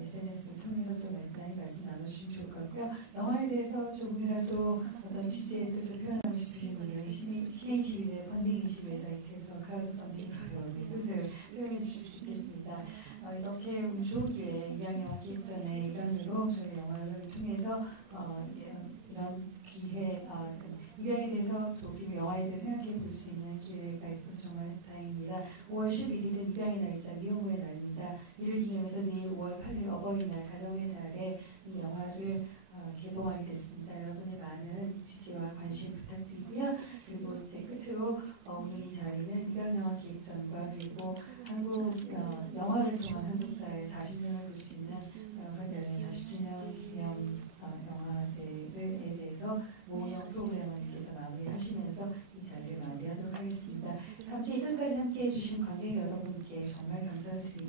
SNS를 통해서 또 많이 말씀 나누시면 좋을 것 같고요. 영화에 대해서 조금이라도 어떤 지지의 뜻을 표현하고 싶으신 분들은 시행시위대 펀딩이시위에다 이렇게 해서 크라우드 펀딩으로 뜻을 표현해 주실 수 있겠습니다. 이렇게 운 좋은 기회에 입양영화 기획전의 일환으로 저희 영화를 통해서 이런 기회, 입양에 대해서 또 그리고 영화에 대해 생각해 볼 수 있는 기회가 있어서 정말 다행입니다. 5월 11일은 입양의 날짜, 미혼모의 날입니다. 이를 기념해서 내일 5월 8일 어버이날, 가정의 날에 이 영화를 개봉하게 됐습니다. 여러분의 많은 지지와 관심 부탁드리고요. 그리고 이제 끝으로 오늘 이 자리는 입양영화 기획전과 그리고 한국 영화를 통한 한국사의 40년을 볼 수 있는 영상대회 40주년 기념 영화제에 대해서 모형 프로그래머님께서 마무리하시면서 이 자리를 마무리하도록 하겠습니다. 함께 끝까지 함께해 주신 관객 여러분께 정말 감사드립니다.